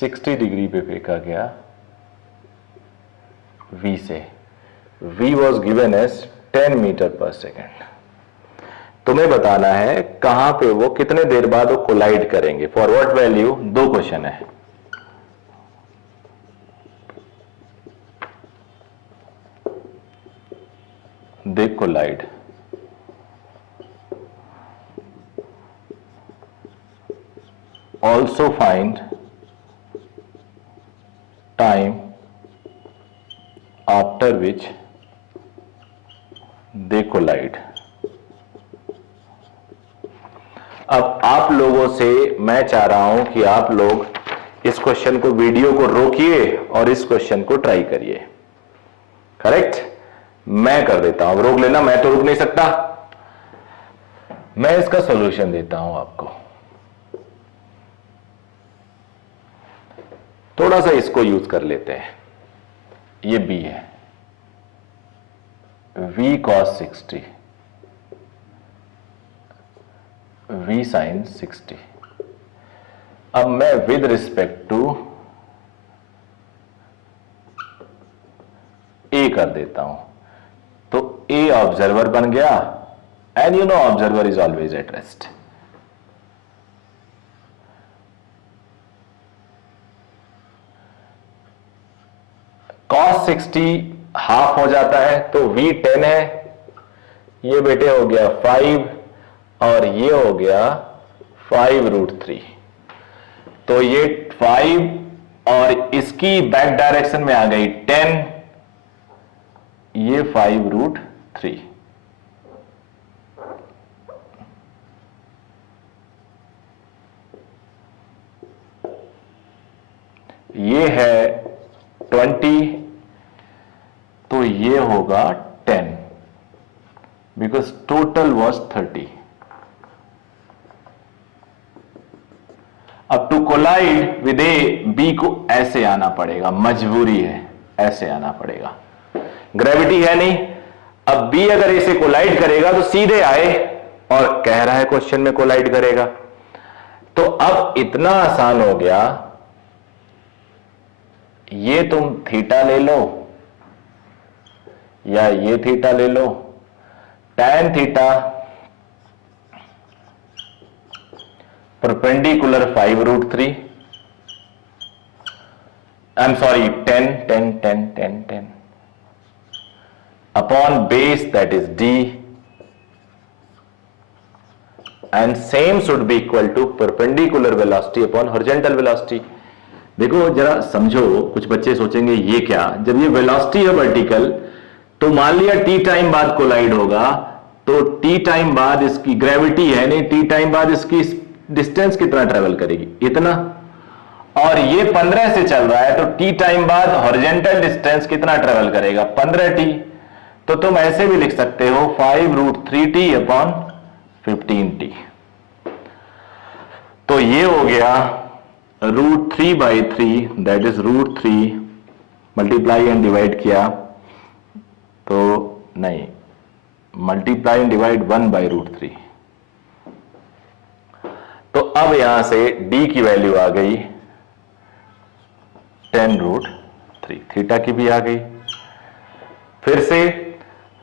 60 डिग्री पे फेंका गया v से। v was given as 10 metre पर सेकेंड। तुम्हें बताना है कहां पे वो, कितने देर बाद वो कोलाइड करेंगे, फॉर व्हाट वैल्यू। दो क्वेश्चन है। They collide, also find time after which they collide. अब आप लोगों से मैं चाह रहा हूं कि आप लोग इस क्वेश्चन को, वीडियो को रोकिए और इस क्वेश्चन को ट्राई करिए। करेक्ट? मैं कर देता हूं, रोक लेना, मैं तो रुक नहीं सकता। मैं इसका सॉल्यूशन देता हूं आपको। थोड़ा सा इसको यूज कर लेते हैं। ये बी है, v cos 60, v sin 60। अब मैं विद रिस्पेक्ट टू कर देता हूं तो ए ऑब्जर्वर बन गया, and you know observer is always at rest. cos 60 half हो जाता है तो v 10 है, ये बेटे हो गया 5 और ये हो गया 5√3। तो ये 5 और इसकी बैक डायरेक्शन में आ गई 10, ये 5√3। ये है 20 तो ये होगा 10 बिकॉज टोटल वॉज 30। अब to collide with A B को ऐसे आना पड़ेगा, मजबूरी है, ऐसे आना पड़ेगा, ग्रेविटी है नहीं। अब बी अगर इसे कोलाइड करेगा तो सीधे आए, और कह रहा है क्वेश्चन में कोलाइड करेगा। तो अब इतना आसान हो गया, ये तुम थीटा ले लो या ये थीटा ले लो, tan theta perpendicular 5√3, I am sorry 10 upon base that is d, and same should be equal to perpendicular velocity upon horizontal velocity. देखो जरा समझो, कुछ बच्चे सोचेंगे ये क्या, जब ये वेलोसिटी है वर्टिकल तो मान लिया t टाइम बाद कोलाइड होगा, तो t टाइम बाद इसकी ग्रेविटी है नहीं, t टाइम बाद इसकी डिस्टेंस कितना ट्रेवल करेगी, इतना, और ये 15 से चल रहा है तो t टाइम बाद हॉरिजॉन्टल डिस्टेंस कितना ट्रेवल करेगा, 15t। तो तुम ऐसे भी लिख सकते हो 5√3t अपॉन 15t। तो ये हो गया √3/3, that is √3, multiply and divide किया तो नहीं, मल्टीप्लाई एंड डिवाइड 1/√3। तो अब यहां से d की वैल्यू आ गई 10√3, थीटा की भी आ गई। फिर से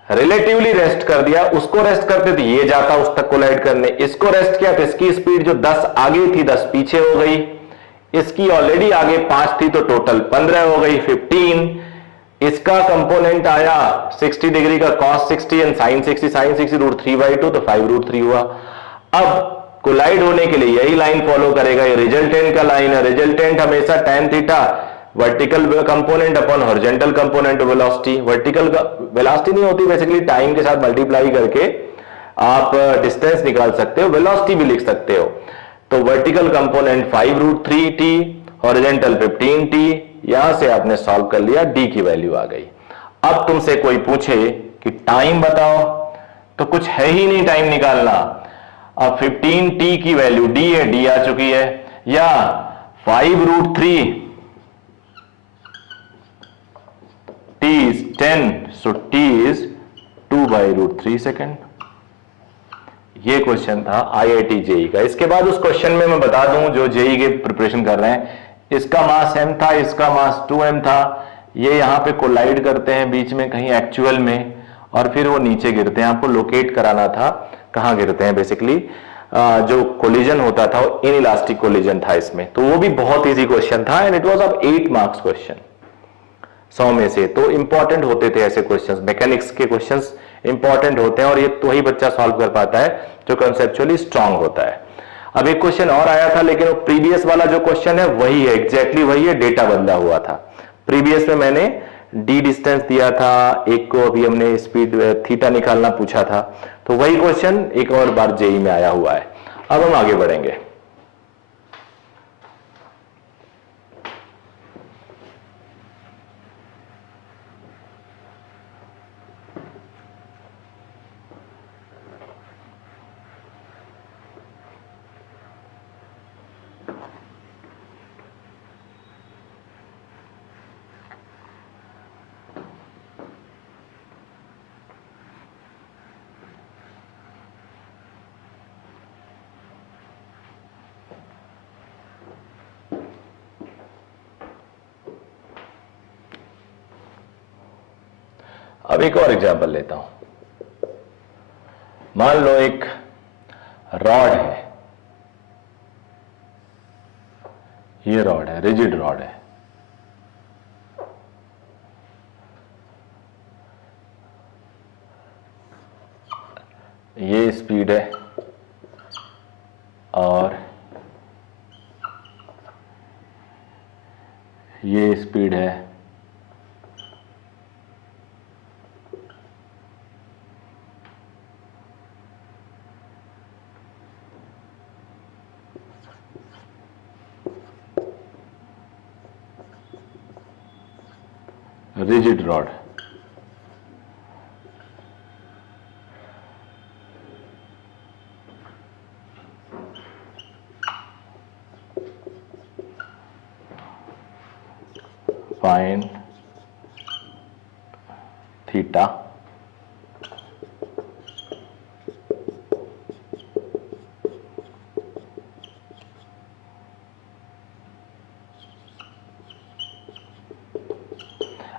रिलेटिवली रेस्ट कर दिया, उसको रेस्ट करते तो ये जाता उस तक कोलाइड करने, इसको रेस्ट किया तो इसकी स्पीड जो 10 आगे थी 10 पीछे हो गई, इसकी ऑलरेडी आगे 5 थी तो टोटल 15 हो गई, 15। इसका कंपोनेंट आया 60 डिग्री का cos 60 एंड sin 60 √3/2 तो 5√3 हुआ। अब कोलाइड होने के लिए यही लाइन फॉलो करेगा, ये रिजल्टेंट का लाइन है, रिजल्टेंट हमेशा tan theta vertical component upon horizontal component velocity. Vertical velocity नहीं होती, बेसिकली टाइम के साथ मल्टीप्लाई करके आप डिस्टेंस निकाल सकते हो, वेलोसिटी भी लिख सकते हो। तो vertical component 5√3t, horizontal 15t, यहां से आपने सॉल्व कर लिया, d की वैल्यू आ गई। अब तुमसे कोई पूछे कि टाइम बताओ, तो कुछ है ही नहीं टाइम निकालना। अब 15t की वैल्यू d है, d आ चुकी है, या 5√3 t is 10, so t is 2/√3 second. ये क्वेश्चन था IIT जेई का। इसके बाद उस क्वेश्चन में मैं बता दूं, जो जेई के प्रिपरेशन कर रहे हैं, इसका मास m था, इसका मास 2m था, ये यहां पे कोलाइड करते हैं बीच में कहीं एक्चुअल में, और फिर वो नीचे गिरते हैं। आपको लोकेट कराना था कहां गिरते हैं। बेसिकली जो कोलिजन होता था वो इनइलास्टिक कोलिजन था इसमें, तो वो भी बहुत इजी क्वेश्चन था, and it was of 8 marks question 100 में से। तो इंपॉर्टेंट होते थे ऐसे क्वेश्चंस, मैकेनिक्स के क्वेश्चंस इंपॉर्टेंट होते हैं, और ये तो ही बच्चा सॉल्व कर पाता है जो कंसेप्चुअली स्ट्रांग होता है। अब एक क्वेश्चन और आया था, लेकिन वो प्रीवियस वाला जो क्वेश्चन है वही है, एग्जैक्टली वही है, डेटा बदला हुआ था। प्रीवियस में मैंने डी डिस्टेंस दिया था, एक को अभी हमने स्पीड थीटा निकालना पूछा था, तो वही क्वेश्चन एक और बार जेई में आया हुआ है। अब हम आगे बढ़ेंगे। अब एक और एग्जांपल लेता हूं। मान लो एक रॉड है, ये रॉड है, रिजिड रॉड है। ये स्पीड है और ये स्पीड है। Rigid rod, find theta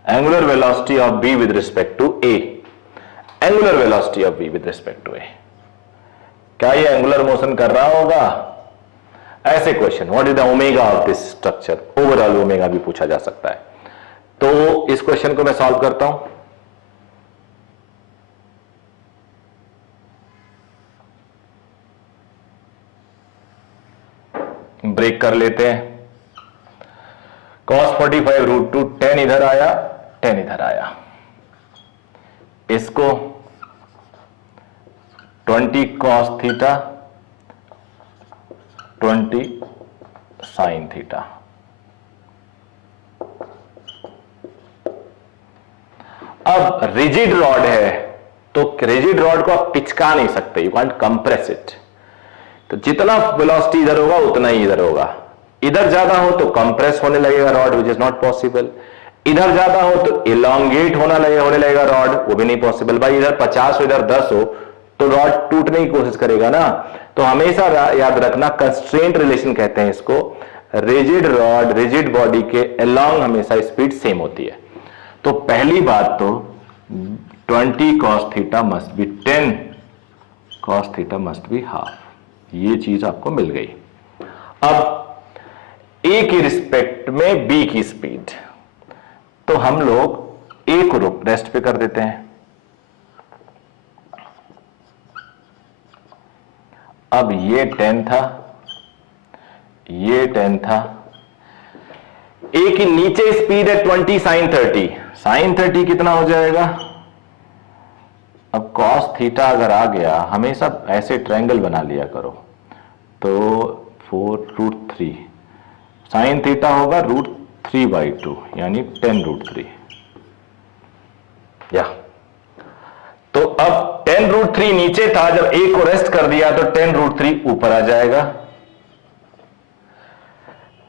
angular velocity of b with respect to a, angular velocity of b with respect to a। क्या ये एंगुलर मोशन कर रहा होगा? ऐसे question, what is the omega of this structure, overall omega भी पूछा जा सकता है। तो इस क्वेश्चन को मैं सॉल्व करता हूं। ब्रेक कर लेते हैं। cos 45 रूट टू 10 इधर आया, 10 इधर आया। इसको 20 cos थीटा 20 sin थीटा। अब रिजिड रॉड है तो रिजिड रॉड को आप पिचका नहीं सकते, यू कांट कंप्रेस इट। तो जितना वेलोसिटी इधर होगा उतना ही इधर होगा। इधर ज्यादा हो तो कंप्रेस होने लगेगा rod, which is not possible. इधर ज्यादा हो तो इलोंगेट होने लगेगा रॉड, वो भी नहीं पॉसिबल। भाई इधर 50 हो इधर 10 हो तो रॉड टूटने की कोशिश करेगा ना। तो हमेशा याद रखना, कंस्ट्रेंट रिलेशन कहते हैं इसको। रिजिड रॉड रिजिड बॉडी के अलोंग हमेशा स्पीड सेम होती है। तो पहली बात तो 20 cos theta must be 10 cos theta must be half, ये चीज आपको मिल गई। अब ए की रिस्पेक्ट में बी की स्पीड, तो हम लोग ए को रेस्ट पे कर देते हैं। अब ये 10 था, ये 10 था। ए की नीचे स्पीड है 20 sin 30, sin 30 कितना हो जाएगा? अब cos थीटा अगर आ गया, हमेशा ऐसे ट्रायंगल बना लिया करो। तो 4√3 sin थीटा होगा √3/2 यानी 10√3। या तो अब 10√3 नीचे था, जब ए को रेस्ट कर दिया तो 10√3 ऊपर आ जाएगा।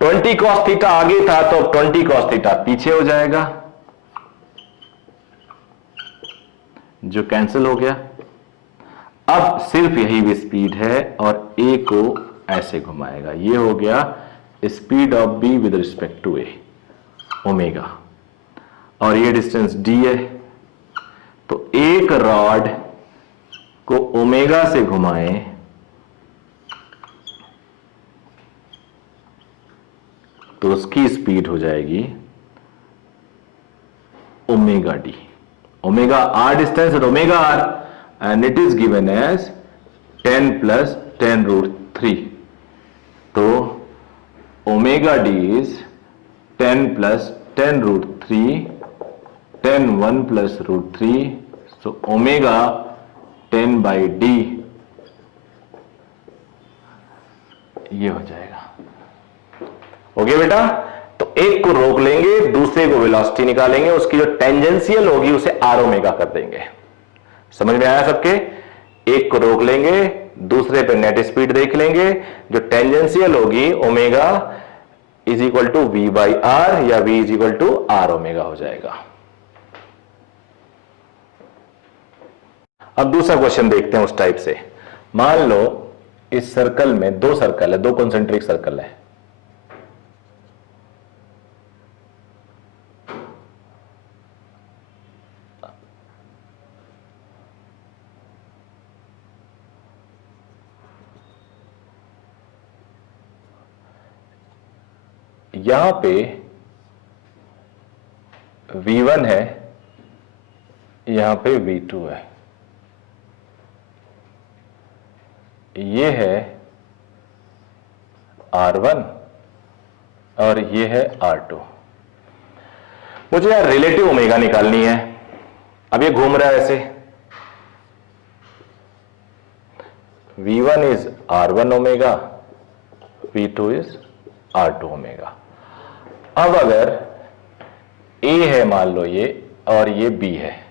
20 cos थीटा आगे था तो 20 cos थीटा पीछे हो जाएगा, जो कैंसिल हो गया। अब सिर्फ यही भी स्पीड है और ए को ऐसे घुमाएगा। ये हो गया speed of B with respect to A, omega. और ये डिस्टेंस डी है। तो एक रॉड को ओमेगा से घुमाएं तो उसकी स्पीड हो जाएगी omega D. Omega R distance है, omega R, and it is given as 10 + 10√3। तो omega D is 10 + 10√3, 10 1 + √3, so omega 10/d ये हो जाएगा। ओके बेटा, तो एक को रोक लेंगे, दूसरे को वेलोसिटी निकालेंगे, उसकी जो टेंजेंशियल होगी उसे आर ओमेगा कर देंगे। समझ में आया सबके? एक को रोक लेंगे, दूसरे पे नेट स्पीड देख लेंगे, जो टेंजेंशियल होगी omega is equal to v/r या v is equal to r omega हो जाएगा। अब दूसरा क्वेश्चन देखते हैं उस टाइप से। मान लो इस सर्कल में दो सर्कल है, दो कॉन्सेंट्रिक सर्कल है। यहां पे V1 है, यहां पे V2 है, ये है R1 और ये है R2। मुझे यार रिलेटिव ओमेगा निकालनी है। अब ये घूम रहा है ऐसे, V1 is R1 omega, V2 is R2 omega. अब अगर A है मान लो ये, और ये B है,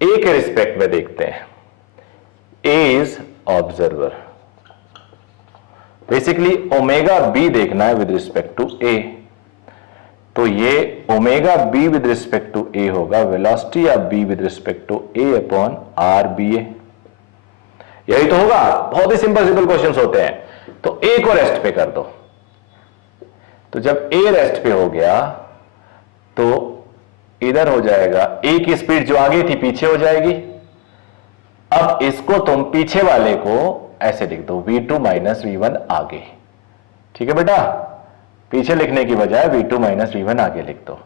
A के रिस्पेक्ट में देखते हैं। A is observer, basically omega B देखना है विद रिस्पेक्ट टू A, तो ये omega B with respect to A होगा velocity of B with respect to A upon RBA। यही तो होगा। बहुत ही सिंपल क्वेश्चंस होते हैं। तो A को रेस्ट पे कर दो, तो जब A रेस्ट पे हो गया तो इधर हो जाएगा, A की स्पीड जो आगे थी पीछे हो जाएगी। अब इसको तुम पीछे वाले को ऐसे लिख दो, V2 माइनस V1 आगे। ठीक है बेटा, पीछे लिखने की बजाय V2 माइनस V1 आगे लिख दो,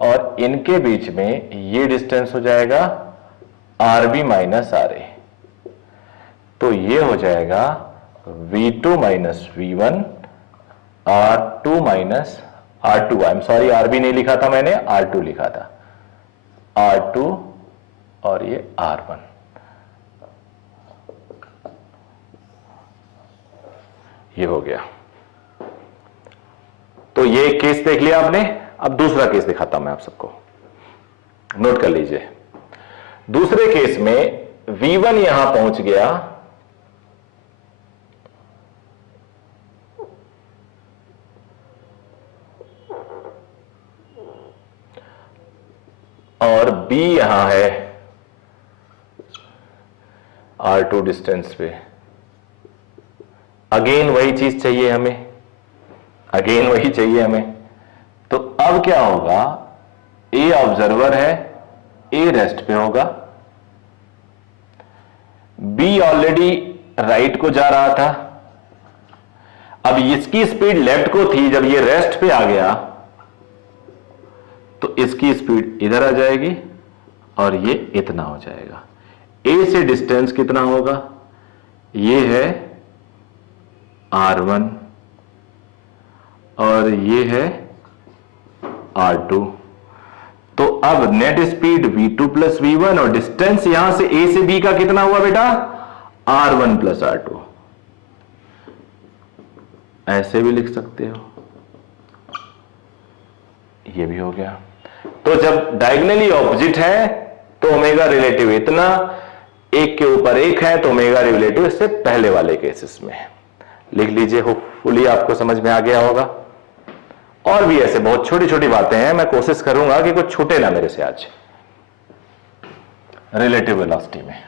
और इनके बीच में ये डिस्टेंस हो जाएगा RB माइनस RA। तो ये हो जाएगा V2 minus V1 R2 minus R2। I am sorry, RB नहीं लिखा था मैंने, R2 लिखा था, R2 और ये R1। ये हो गया। तो ये केस देख लिया आपने। अब दूसरा केस दिखाता हूं मैं आप सबको, नोट कर लीजिए। दूसरे केस में V1 यहां पहुंच गया, और B यहां है R2 डिस्टेंस पे। अगेन वही चीज चाहिए हमें, अगेन वही चाहिए हमें। तो अब क्या होगा, A ऑब्जर्वर है, A रेस्ट पे होगा, B ऑलरेडी राइट को जा रहा था। अब इसकी स्पीड लेफ्ट को थी, जब ये रेस्ट पे आ गया तो इसकी स्पीड इधर आ जाएगी और ये इतना हो जाएगा। A से डिस्टेंस कितना होगा, ये है R1 और ये है R2। तो अब net speed V2 plus V1 और डिस्टेंस यहां से A से B का कितना हुआ बेटा, R1 प्लस R2। ऐसे भी लिख सकते हो, ये भी हो गया। तो जब डायगोनली ऑपोजिट है तो ओमेगा रिलेटिव इतना, एक के ऊपर एक है तो ओमेगा रिलेटिव इससे पहले वाले केसेस में है। लिख लीजिए, होपफुली आपको समझ में आ गया होगा। और भी ऐसे बहुत छोटी छोटी बातें हैं, मैं कोशिश करूंगा कि कुछ छूटे ना मेरे से आज रिलेटिव वेलोसिटी में।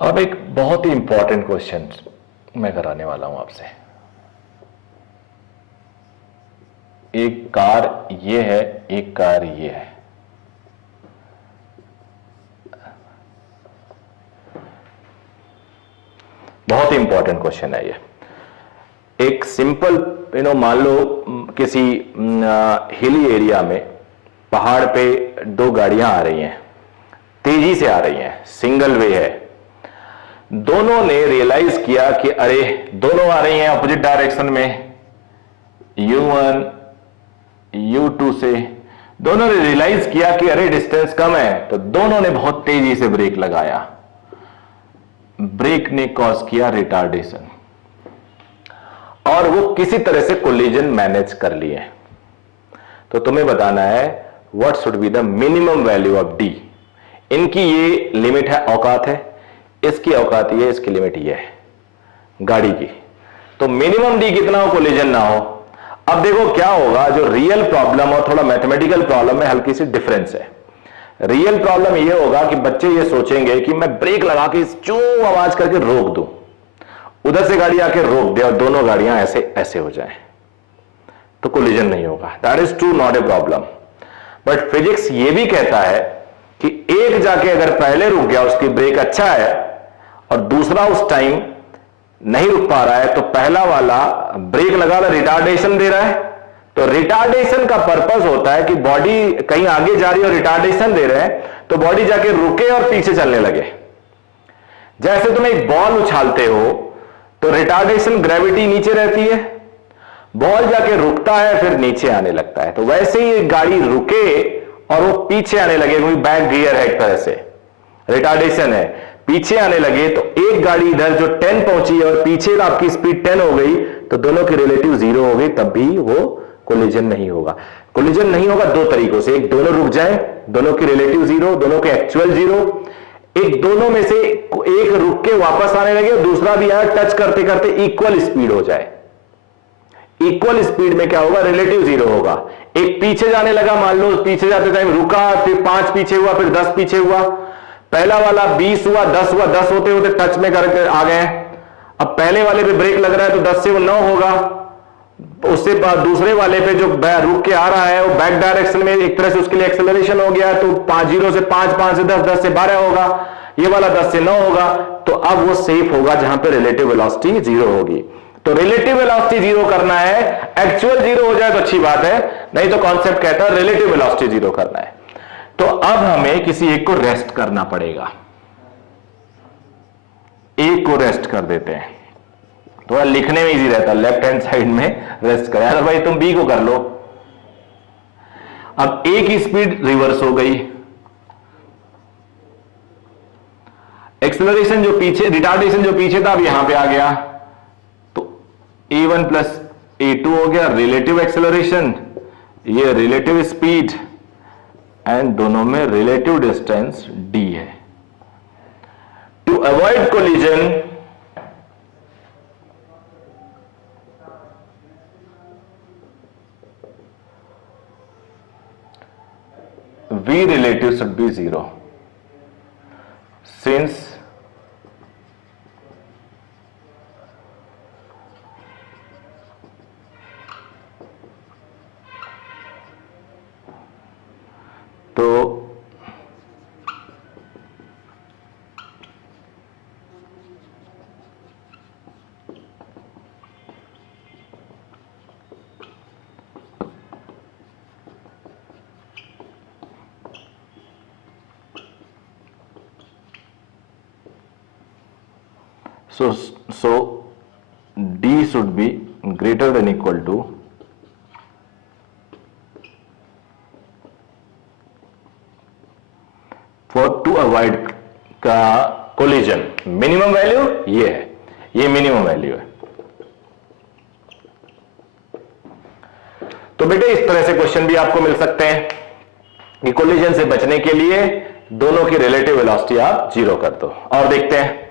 अब एक बहुत ही इंपॉर्टेंट क्वेश्चन मैं कराने वाला हूं आपसे। एक कार ये है, एक कार ये है। बहुत ही इंपॉर्टेंट क्वेश्चन है ये। एक सिंपल मान लो किसी हिली एरिया में पहाड़ पे दो गाड़ियां आ रही हैं, तेजी से आ रही हैं, सिंगल वे है। दोनों ने रियलाइज किया कि अरे दोनों आ रही हैं अपोजिट डायरेक्शन में, U1 U2 से, दोनों ने रियलाइज किया कि अरे डिस्टेंस कम है, तो दोनों ने बहुत तेजी से ब्रेक लगाया। ब्रेक ने कॉज किया रिटार्डेशन और वो किसी तरह से कोलिजन मैनेज कर लिए। तो तुम्हें बताना है what should be the minimum value of D. इनकी ये लिमिट है, औकात है, इसकी औकात ये, इसकी लिमिट ये है गाड़ी की। तो मिनिमम डी कितना हो, कोलिजन ना हो। अब देखो क्या होगा, जो रियल प्रॉब्लम और थोड़ा मैथमेटिकल प्रॉब्लम में हल्की सी डिफरेंस है। रियल प्रॉब्लम ये होगा कि बच्चे ये सोचेंगे कि मैं ब्रेक लगा के चू आवाज करके रोक दूं, उधर से गाड़ी आके रोक दे और दोनों गाड़ियां ऐसे ऐसे हो जाएं, तो कोलिजन नहीं होगा। That is true, not a problem. But physics ये भी कहता है कि एक जाके अगर पहले रुक गया, उसकी ब्रेक अच्छा है, और दूसरा उस टाइम नहीं रुक पा रहा है, तो पहला वाला ब्रेक लगा रहा, रिटार्डेशन दे रहा है। तो रिटार्डेशन का पर्पस होता है कि बॉडी कहीं आगे जा रही है और रिटार्डेशन दे रहे हैं, तो बॉडी जाके रुके और पीछे चलने लगे। जैसे तुम एक बॉल उछालते हो तो रिटार्डेशन ग्रेविटी नीचे रहती है, बॉल जाके रुकता है फिर नीचे आने लगता है। तो वैसे ही एक गाड़ी रुके और वो पीछे आने लगे, क्योंकि बैक गियर है एक तरह से, रिटार्डेशन है, पीछे आने लगे, तो एक गाड़ी इधर जो 10 पहुंची और पीछे आपकी स्पीड 10 हो गई, तो दोनों की रिलेटिव 0 हो गई, तब भी वो कोलिजन नहीं होगा। कोलिजन नहीं होगा दो तरीकों से, एक दोनों रुक जाए, दोनों की रिलेटिव 0, दोनों के एक्चुअल 0, एक दोनों में से एक रुक के वापस आने लगे और दूसरा भी आया, टच करते करते इक्वल स्पीड हो जाए। इक्वल स्पीड में क्या होगा, रिलेटिव 0 होगा। एक पीछे जाने लगा, मान लो पीछे जाते टाइम रुका, फिर 5 पीछे हुआ, फिर 10 पीछे हुआ, पहला वाला 20 हुआ, 10 हुआ, 10 होते होते टच में करके आ गए। अब पहले वाले पे ब्रेक लग रहा है तो 10 से वो 9 होगा, उससे दूसरे वाले पे जो रुक के आ रहा है वो बैक डायरेक्शन में एक तरह से उसके लिए एक्सेलरेशन हो गया है, तो 5 0 से 5, 5 से 10, 10 से 12 होगा, ये वाला 10 से 9 होगा। तो अब वो सेफ होगा जहां पे रिलेटिव वेलोसिटी 0 होगी। तो रिलेटिव वेलोसिटी 0 करना है, एक्चुअल 0 हो जाए तो अच्छी बात है, नहीं तो कॉन्सेप्ट कहता है रिलेटिव वेलोसिटी 0 करना है। तो अब हमें किसी एक को रेस्ट करना पड़ेगा, एक को रेस्ट कर देते हैं, थोड़ा लिखने में इजी रहता है, लेफ्ट हैंड साइड में रेस्ट करें, अदरवाइज तुम बी को कर लो। अब ए की स्पीड रिवर्स हो गई, एक्सेलरेशन जो पीछे, रिटार्डेशन जो पीछे था अब यहां पे आ गया, तो a1 प्लस a2 हो गया रिलेटिव एक्सेलरेशन, ये रिलेटिव स्पीड, एंड दोनों में रिलेटिव डिस्टेंस d है। To avoid collision v relative should be 0 since तो so d should be greater than equal to for to avoid का कोलिजन। मिनिमम वैल्यू ये है, ये मिनिमम वैल्यू है। तो बेटे इस तरह से क्वेश्चन भी आपको मिल सकते हैं कि कोलिजन से बचने के लिए दोनों की रिलेटिव वेलोसिटी आप 0 कर दो। और देखते हैं,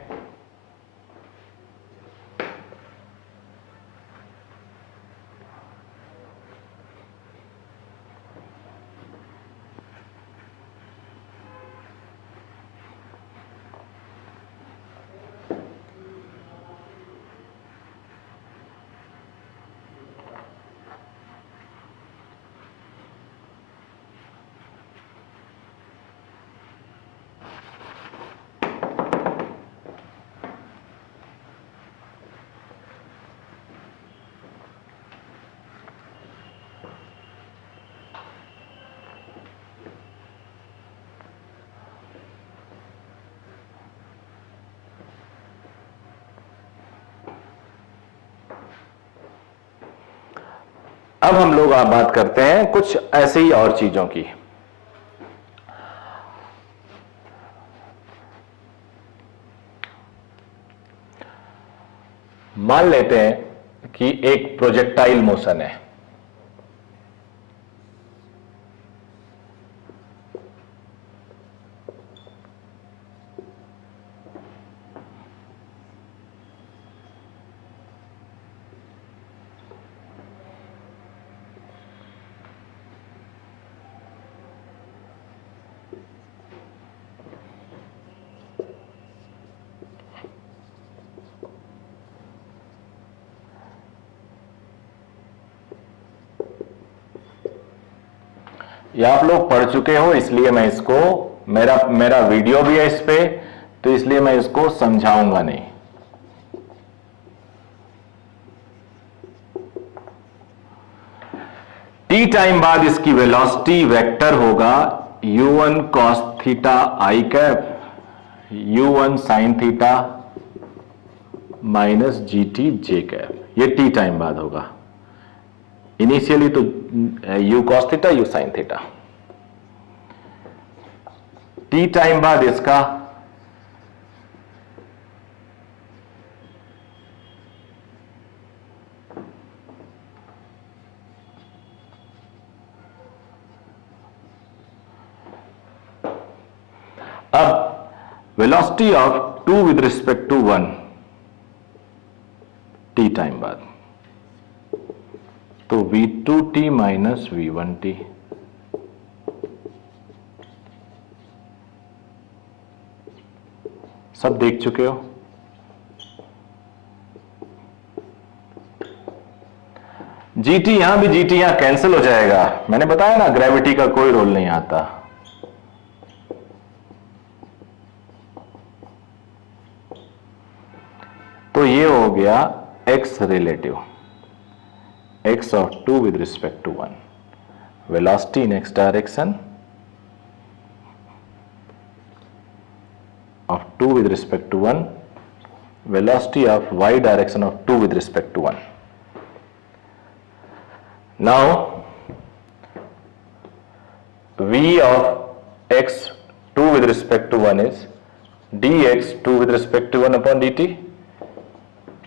अब हम लोग आप बात करते हैं कुछ ऐसे ही और चीजों की। मान लेते हैं कि एक प्रोजेक्टाइल मोशन है, ये आप लोग पढ़ चुके हो, इसलिए मैं इसको, मेरा मेरा वीडियो भी है इस पे, तो इसलिए मैं इसको समझाऊंगा नहीं। टी टाइम बाद इसकी वेलोसिटी वेक्टर होगा u1 cos theta I cap u1 sin theta minus G T J cap. ये टी टाइम बाद होगा। इनिशियली तो u cos theta u sin theta. T time बाद इसका अब velocity of 2 with respect to 1 T time बाद, तो v2t minus v1t। सब देख चुके हो। जीटी यहां भी, जीटी यहां कैंसिल हो जाएगा। मैंने बताया ना, ग्रेविटी का कोई रोल नहीं आता। तो ये हो गया x relative, x of 2 with respect to 1, velocity in x direction of 2 with respect to 1, velocity of y direction of 2 with respect to 1. Now v of x 2 with respect to 1 is dx 2 with respect to 1 upon dt.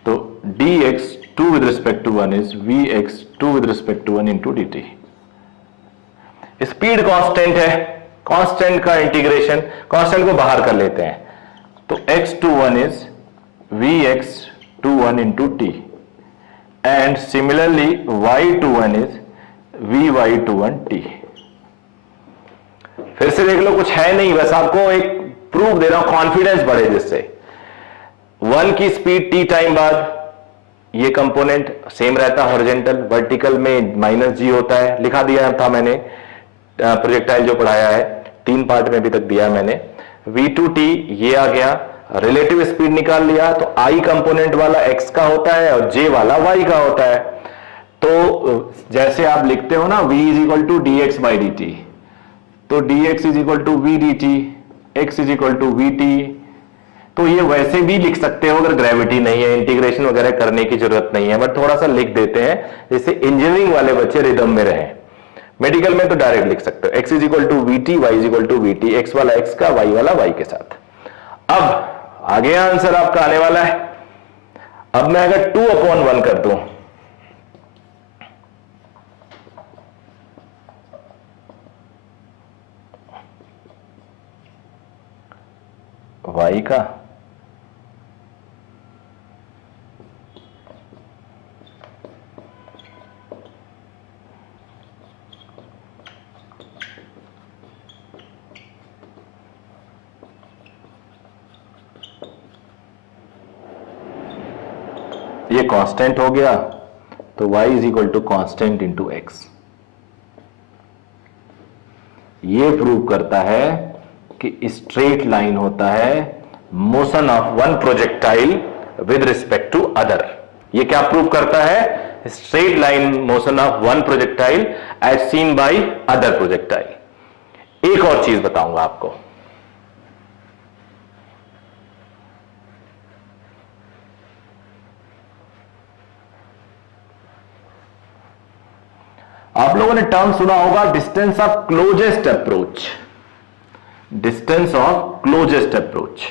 तो dx 2 with respect to 1 is vx 2 with respect to 1 into dt. Speed constant है, constant का integration, constant को बाहर कर लेते हैं, तो x21 is vx21 into t and similarly y21 is vy21 t. फिर से देख लो, कुछ है नहीं, बस आपको एक प्रूफ दे रहा हूं, कॉन्फिडेंस बढ़े जिससे। 1 की स्पीड टी टाइम बाद ये कंपोनेंट सेम रहता है, हॉरिजॉन्टल, वर्टिकल में माइनस जी होता है, लिखा दिया था मैंने, प्रोजेक्टाइल जो पढ़ाया है 3 पार्ट में अभी तक दिया मैंने। v2t ये आ गया, रिलेटिव स्पीड निकाल लिया, तो i कंपोनेंट वाला x का होता है और j वाला y का होता है। तो जैसे आप लिखते हो ना v is equal to d x by d t, तो dx is equal to v d t, x is equal to v t. तो ये वैसे भी लिख सकते हो अगर ग्रेविटी नहीं है, इंटीग्रेशन वगैरह करने की जरूरत नहीं है, बट थोड़ा सा लिख देते हैं जिससे इंजीनियरिंग वाले बच्चे रिदम में रहें। मेडिकल में तो डायरेक्ट लिख सकते हो, x is equal to v t, y is equal to v t, x वाला x का, y वाला y के साथ। अब आगे आंसर आपका आने वाला है। अब मैं अगर 2/1 कर दूं, y का, ये कांस्टेंट हो गया, तो y is equal to constant into x. ये प्रूव करता है कि स्ट्रेट लाइन होता है motion of one projectile with respect to other. ये क्या प्रूव करता है? Straight line motion of one projectile as seen by other projectile. एक और चीज बताऊंगा आपको, आप लोगों ने टर्म सुना होगा distance of closest approach, distance of closest approach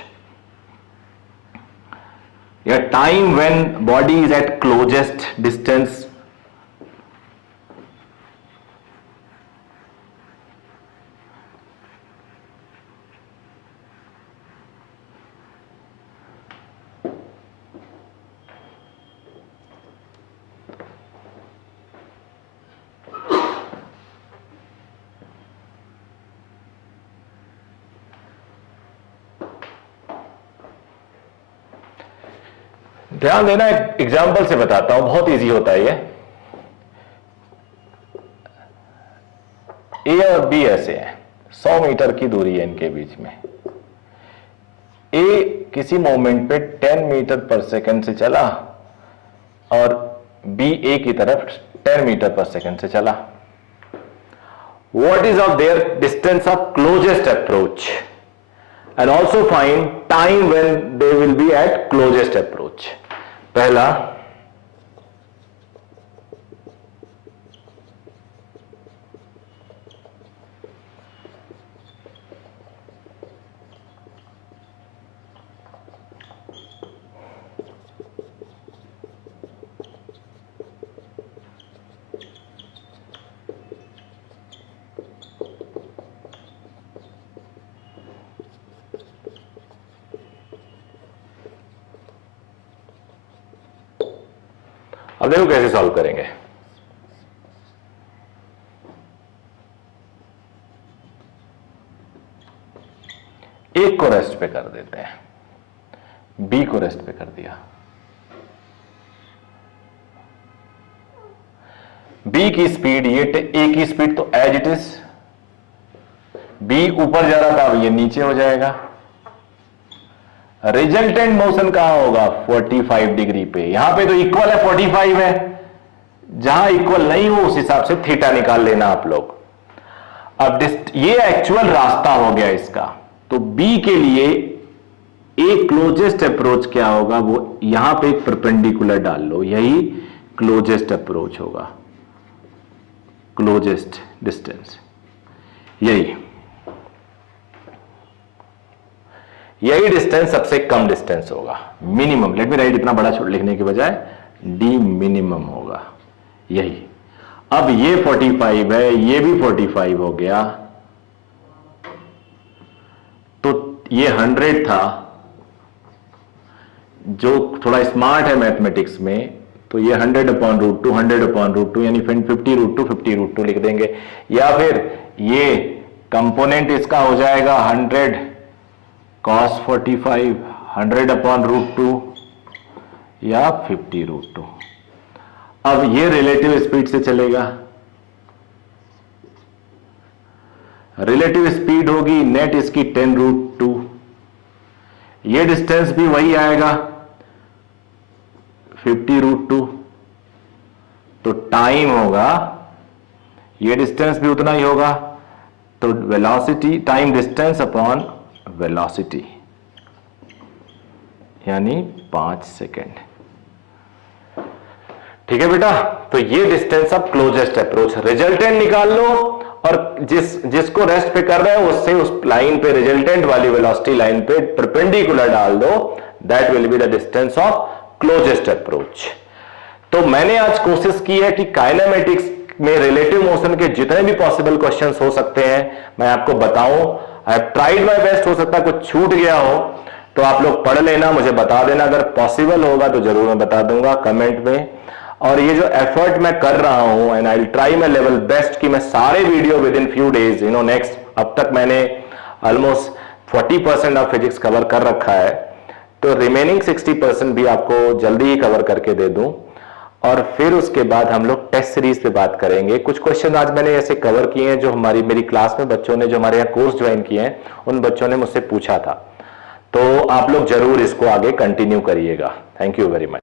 या time when body is at closest distance. ध्यान देना, एक एग्जाम्पल से बताता हूं, बहुत इजी होता है ये। ए और बी ऐसे हैं, 100 मीटर की दूरी है इनके बीच में। ए किसी मोमेंट पे 10 मीटर पर सेकंड से चला और बी ए की तरफ 10 मीटर पर सेकंड से चला। What is of their distance of closest approach and also find time when they will be at closest approach। पहला, अब देखो कैसे सॉल्व करेंगे। एक को रेस्ट पे कर देते हैं, बी को रेस्ट पे कर दिया। बी की स्पीड ये, ए की स्पीड तो एज इट इज, बी ऊपर जा रहा था, अब ये नीचे हो जाएगा। रिजल्टेंट मोशन कहां होगा? 45 डिग्री पे। यहां पे तो इक्वल है, 45 है। जहां इक्वल नहीं हो उस हिसाब से थीटा निकाल लेना आप लोग। अब ये एक्चुअल रास्ता हो गया इसका, तो बी के लिए एक क्लोजेस्ट अप्रोच क्या होगा, वो यहां पे एक परपेंडिकुलर डाल लो, यही क्लोजेस्ट अप्रोच होगा, क्लोजेस्ट डिस्टेंस, यही डिस्टेंस सबसे कम डिस्टेंस होगा, मिनिमम। लेट मी राइट, इतना बड़ा छोड़ लिखने के बजाय डी मिनिमम होगा यही। अब ये 45 है, ये भी 45 हो गया, तो ये 100 था। जो थोड़ा स्मार्ट है मैथमेटिक्स में तो ये 100/√2, 100/√2 यानी 50√2 लिख देंगे, या फिर ये कंपोनेंट इसका हो जाएगा 100 cos 45, 100/√2 या 50√2। अब ये रिलेटिव स्पीड से चलेगा, रिलेटिव स्पीड होगी नेट इसकी 10√2, ये डिस्टेंस भी वही आएगा 50√2, तो टाइम होगा, ये डिस्टेंस भी उतना ही होगा, तो velocity time distance upon velocity यानी 5 सेकेंड। ठीक है बेटा, तो ये distance of closest approach, resultant निकाल लो और जिसको रेस्ट पे कर रहे हो उससे उस लाइन पे, रिजल्टेंट वाली वेलोसिटी लाइन पे परपेंडिकुलर डाल दो, that will be the distance of closest approach. तो मैंने आज कोशिश की है कि काइनेमेटिक्स में रिलेटिव मोशन के जितने भी पॉसिबल क्वेश्चंस हो सकते हैं मैं आपको बताऊं। I have tried my best, हो सकता है कुछ छूट गया हो तो आप लोग पढ़ लेना, मुझे बता देना, अगर पॉसिबल होगा तो जरूर मैं बता दूंगा कमेंट में। और ये जो एफर्ट मैं कर रहा हूं, and I will try my level best कि मैं सारे video with in few days, next, अब तक मैंने ऑलमोस्ट 40% ऑफ फिजिक्स कवर कर रखा है, तो रिमेनिंग 60% भी आपको जल्दी ही कवर करके दे दूं। और फिर उसके बाद हम लोग टेस्ट सीरीज पे बात करेंगे। कुछ क्वेश्चन आज मैंने ऐसे कवर किए हैं जो मेरी क्लास में बच्चों ने, जो हमारे यहाँ कोर्स ज्वाइन किए हैं, उन बच्चों ने मुझसे पूछा था, तो आप लोग जरूर इसको आगे कंटिन्यू करिएगा। Thank you very much.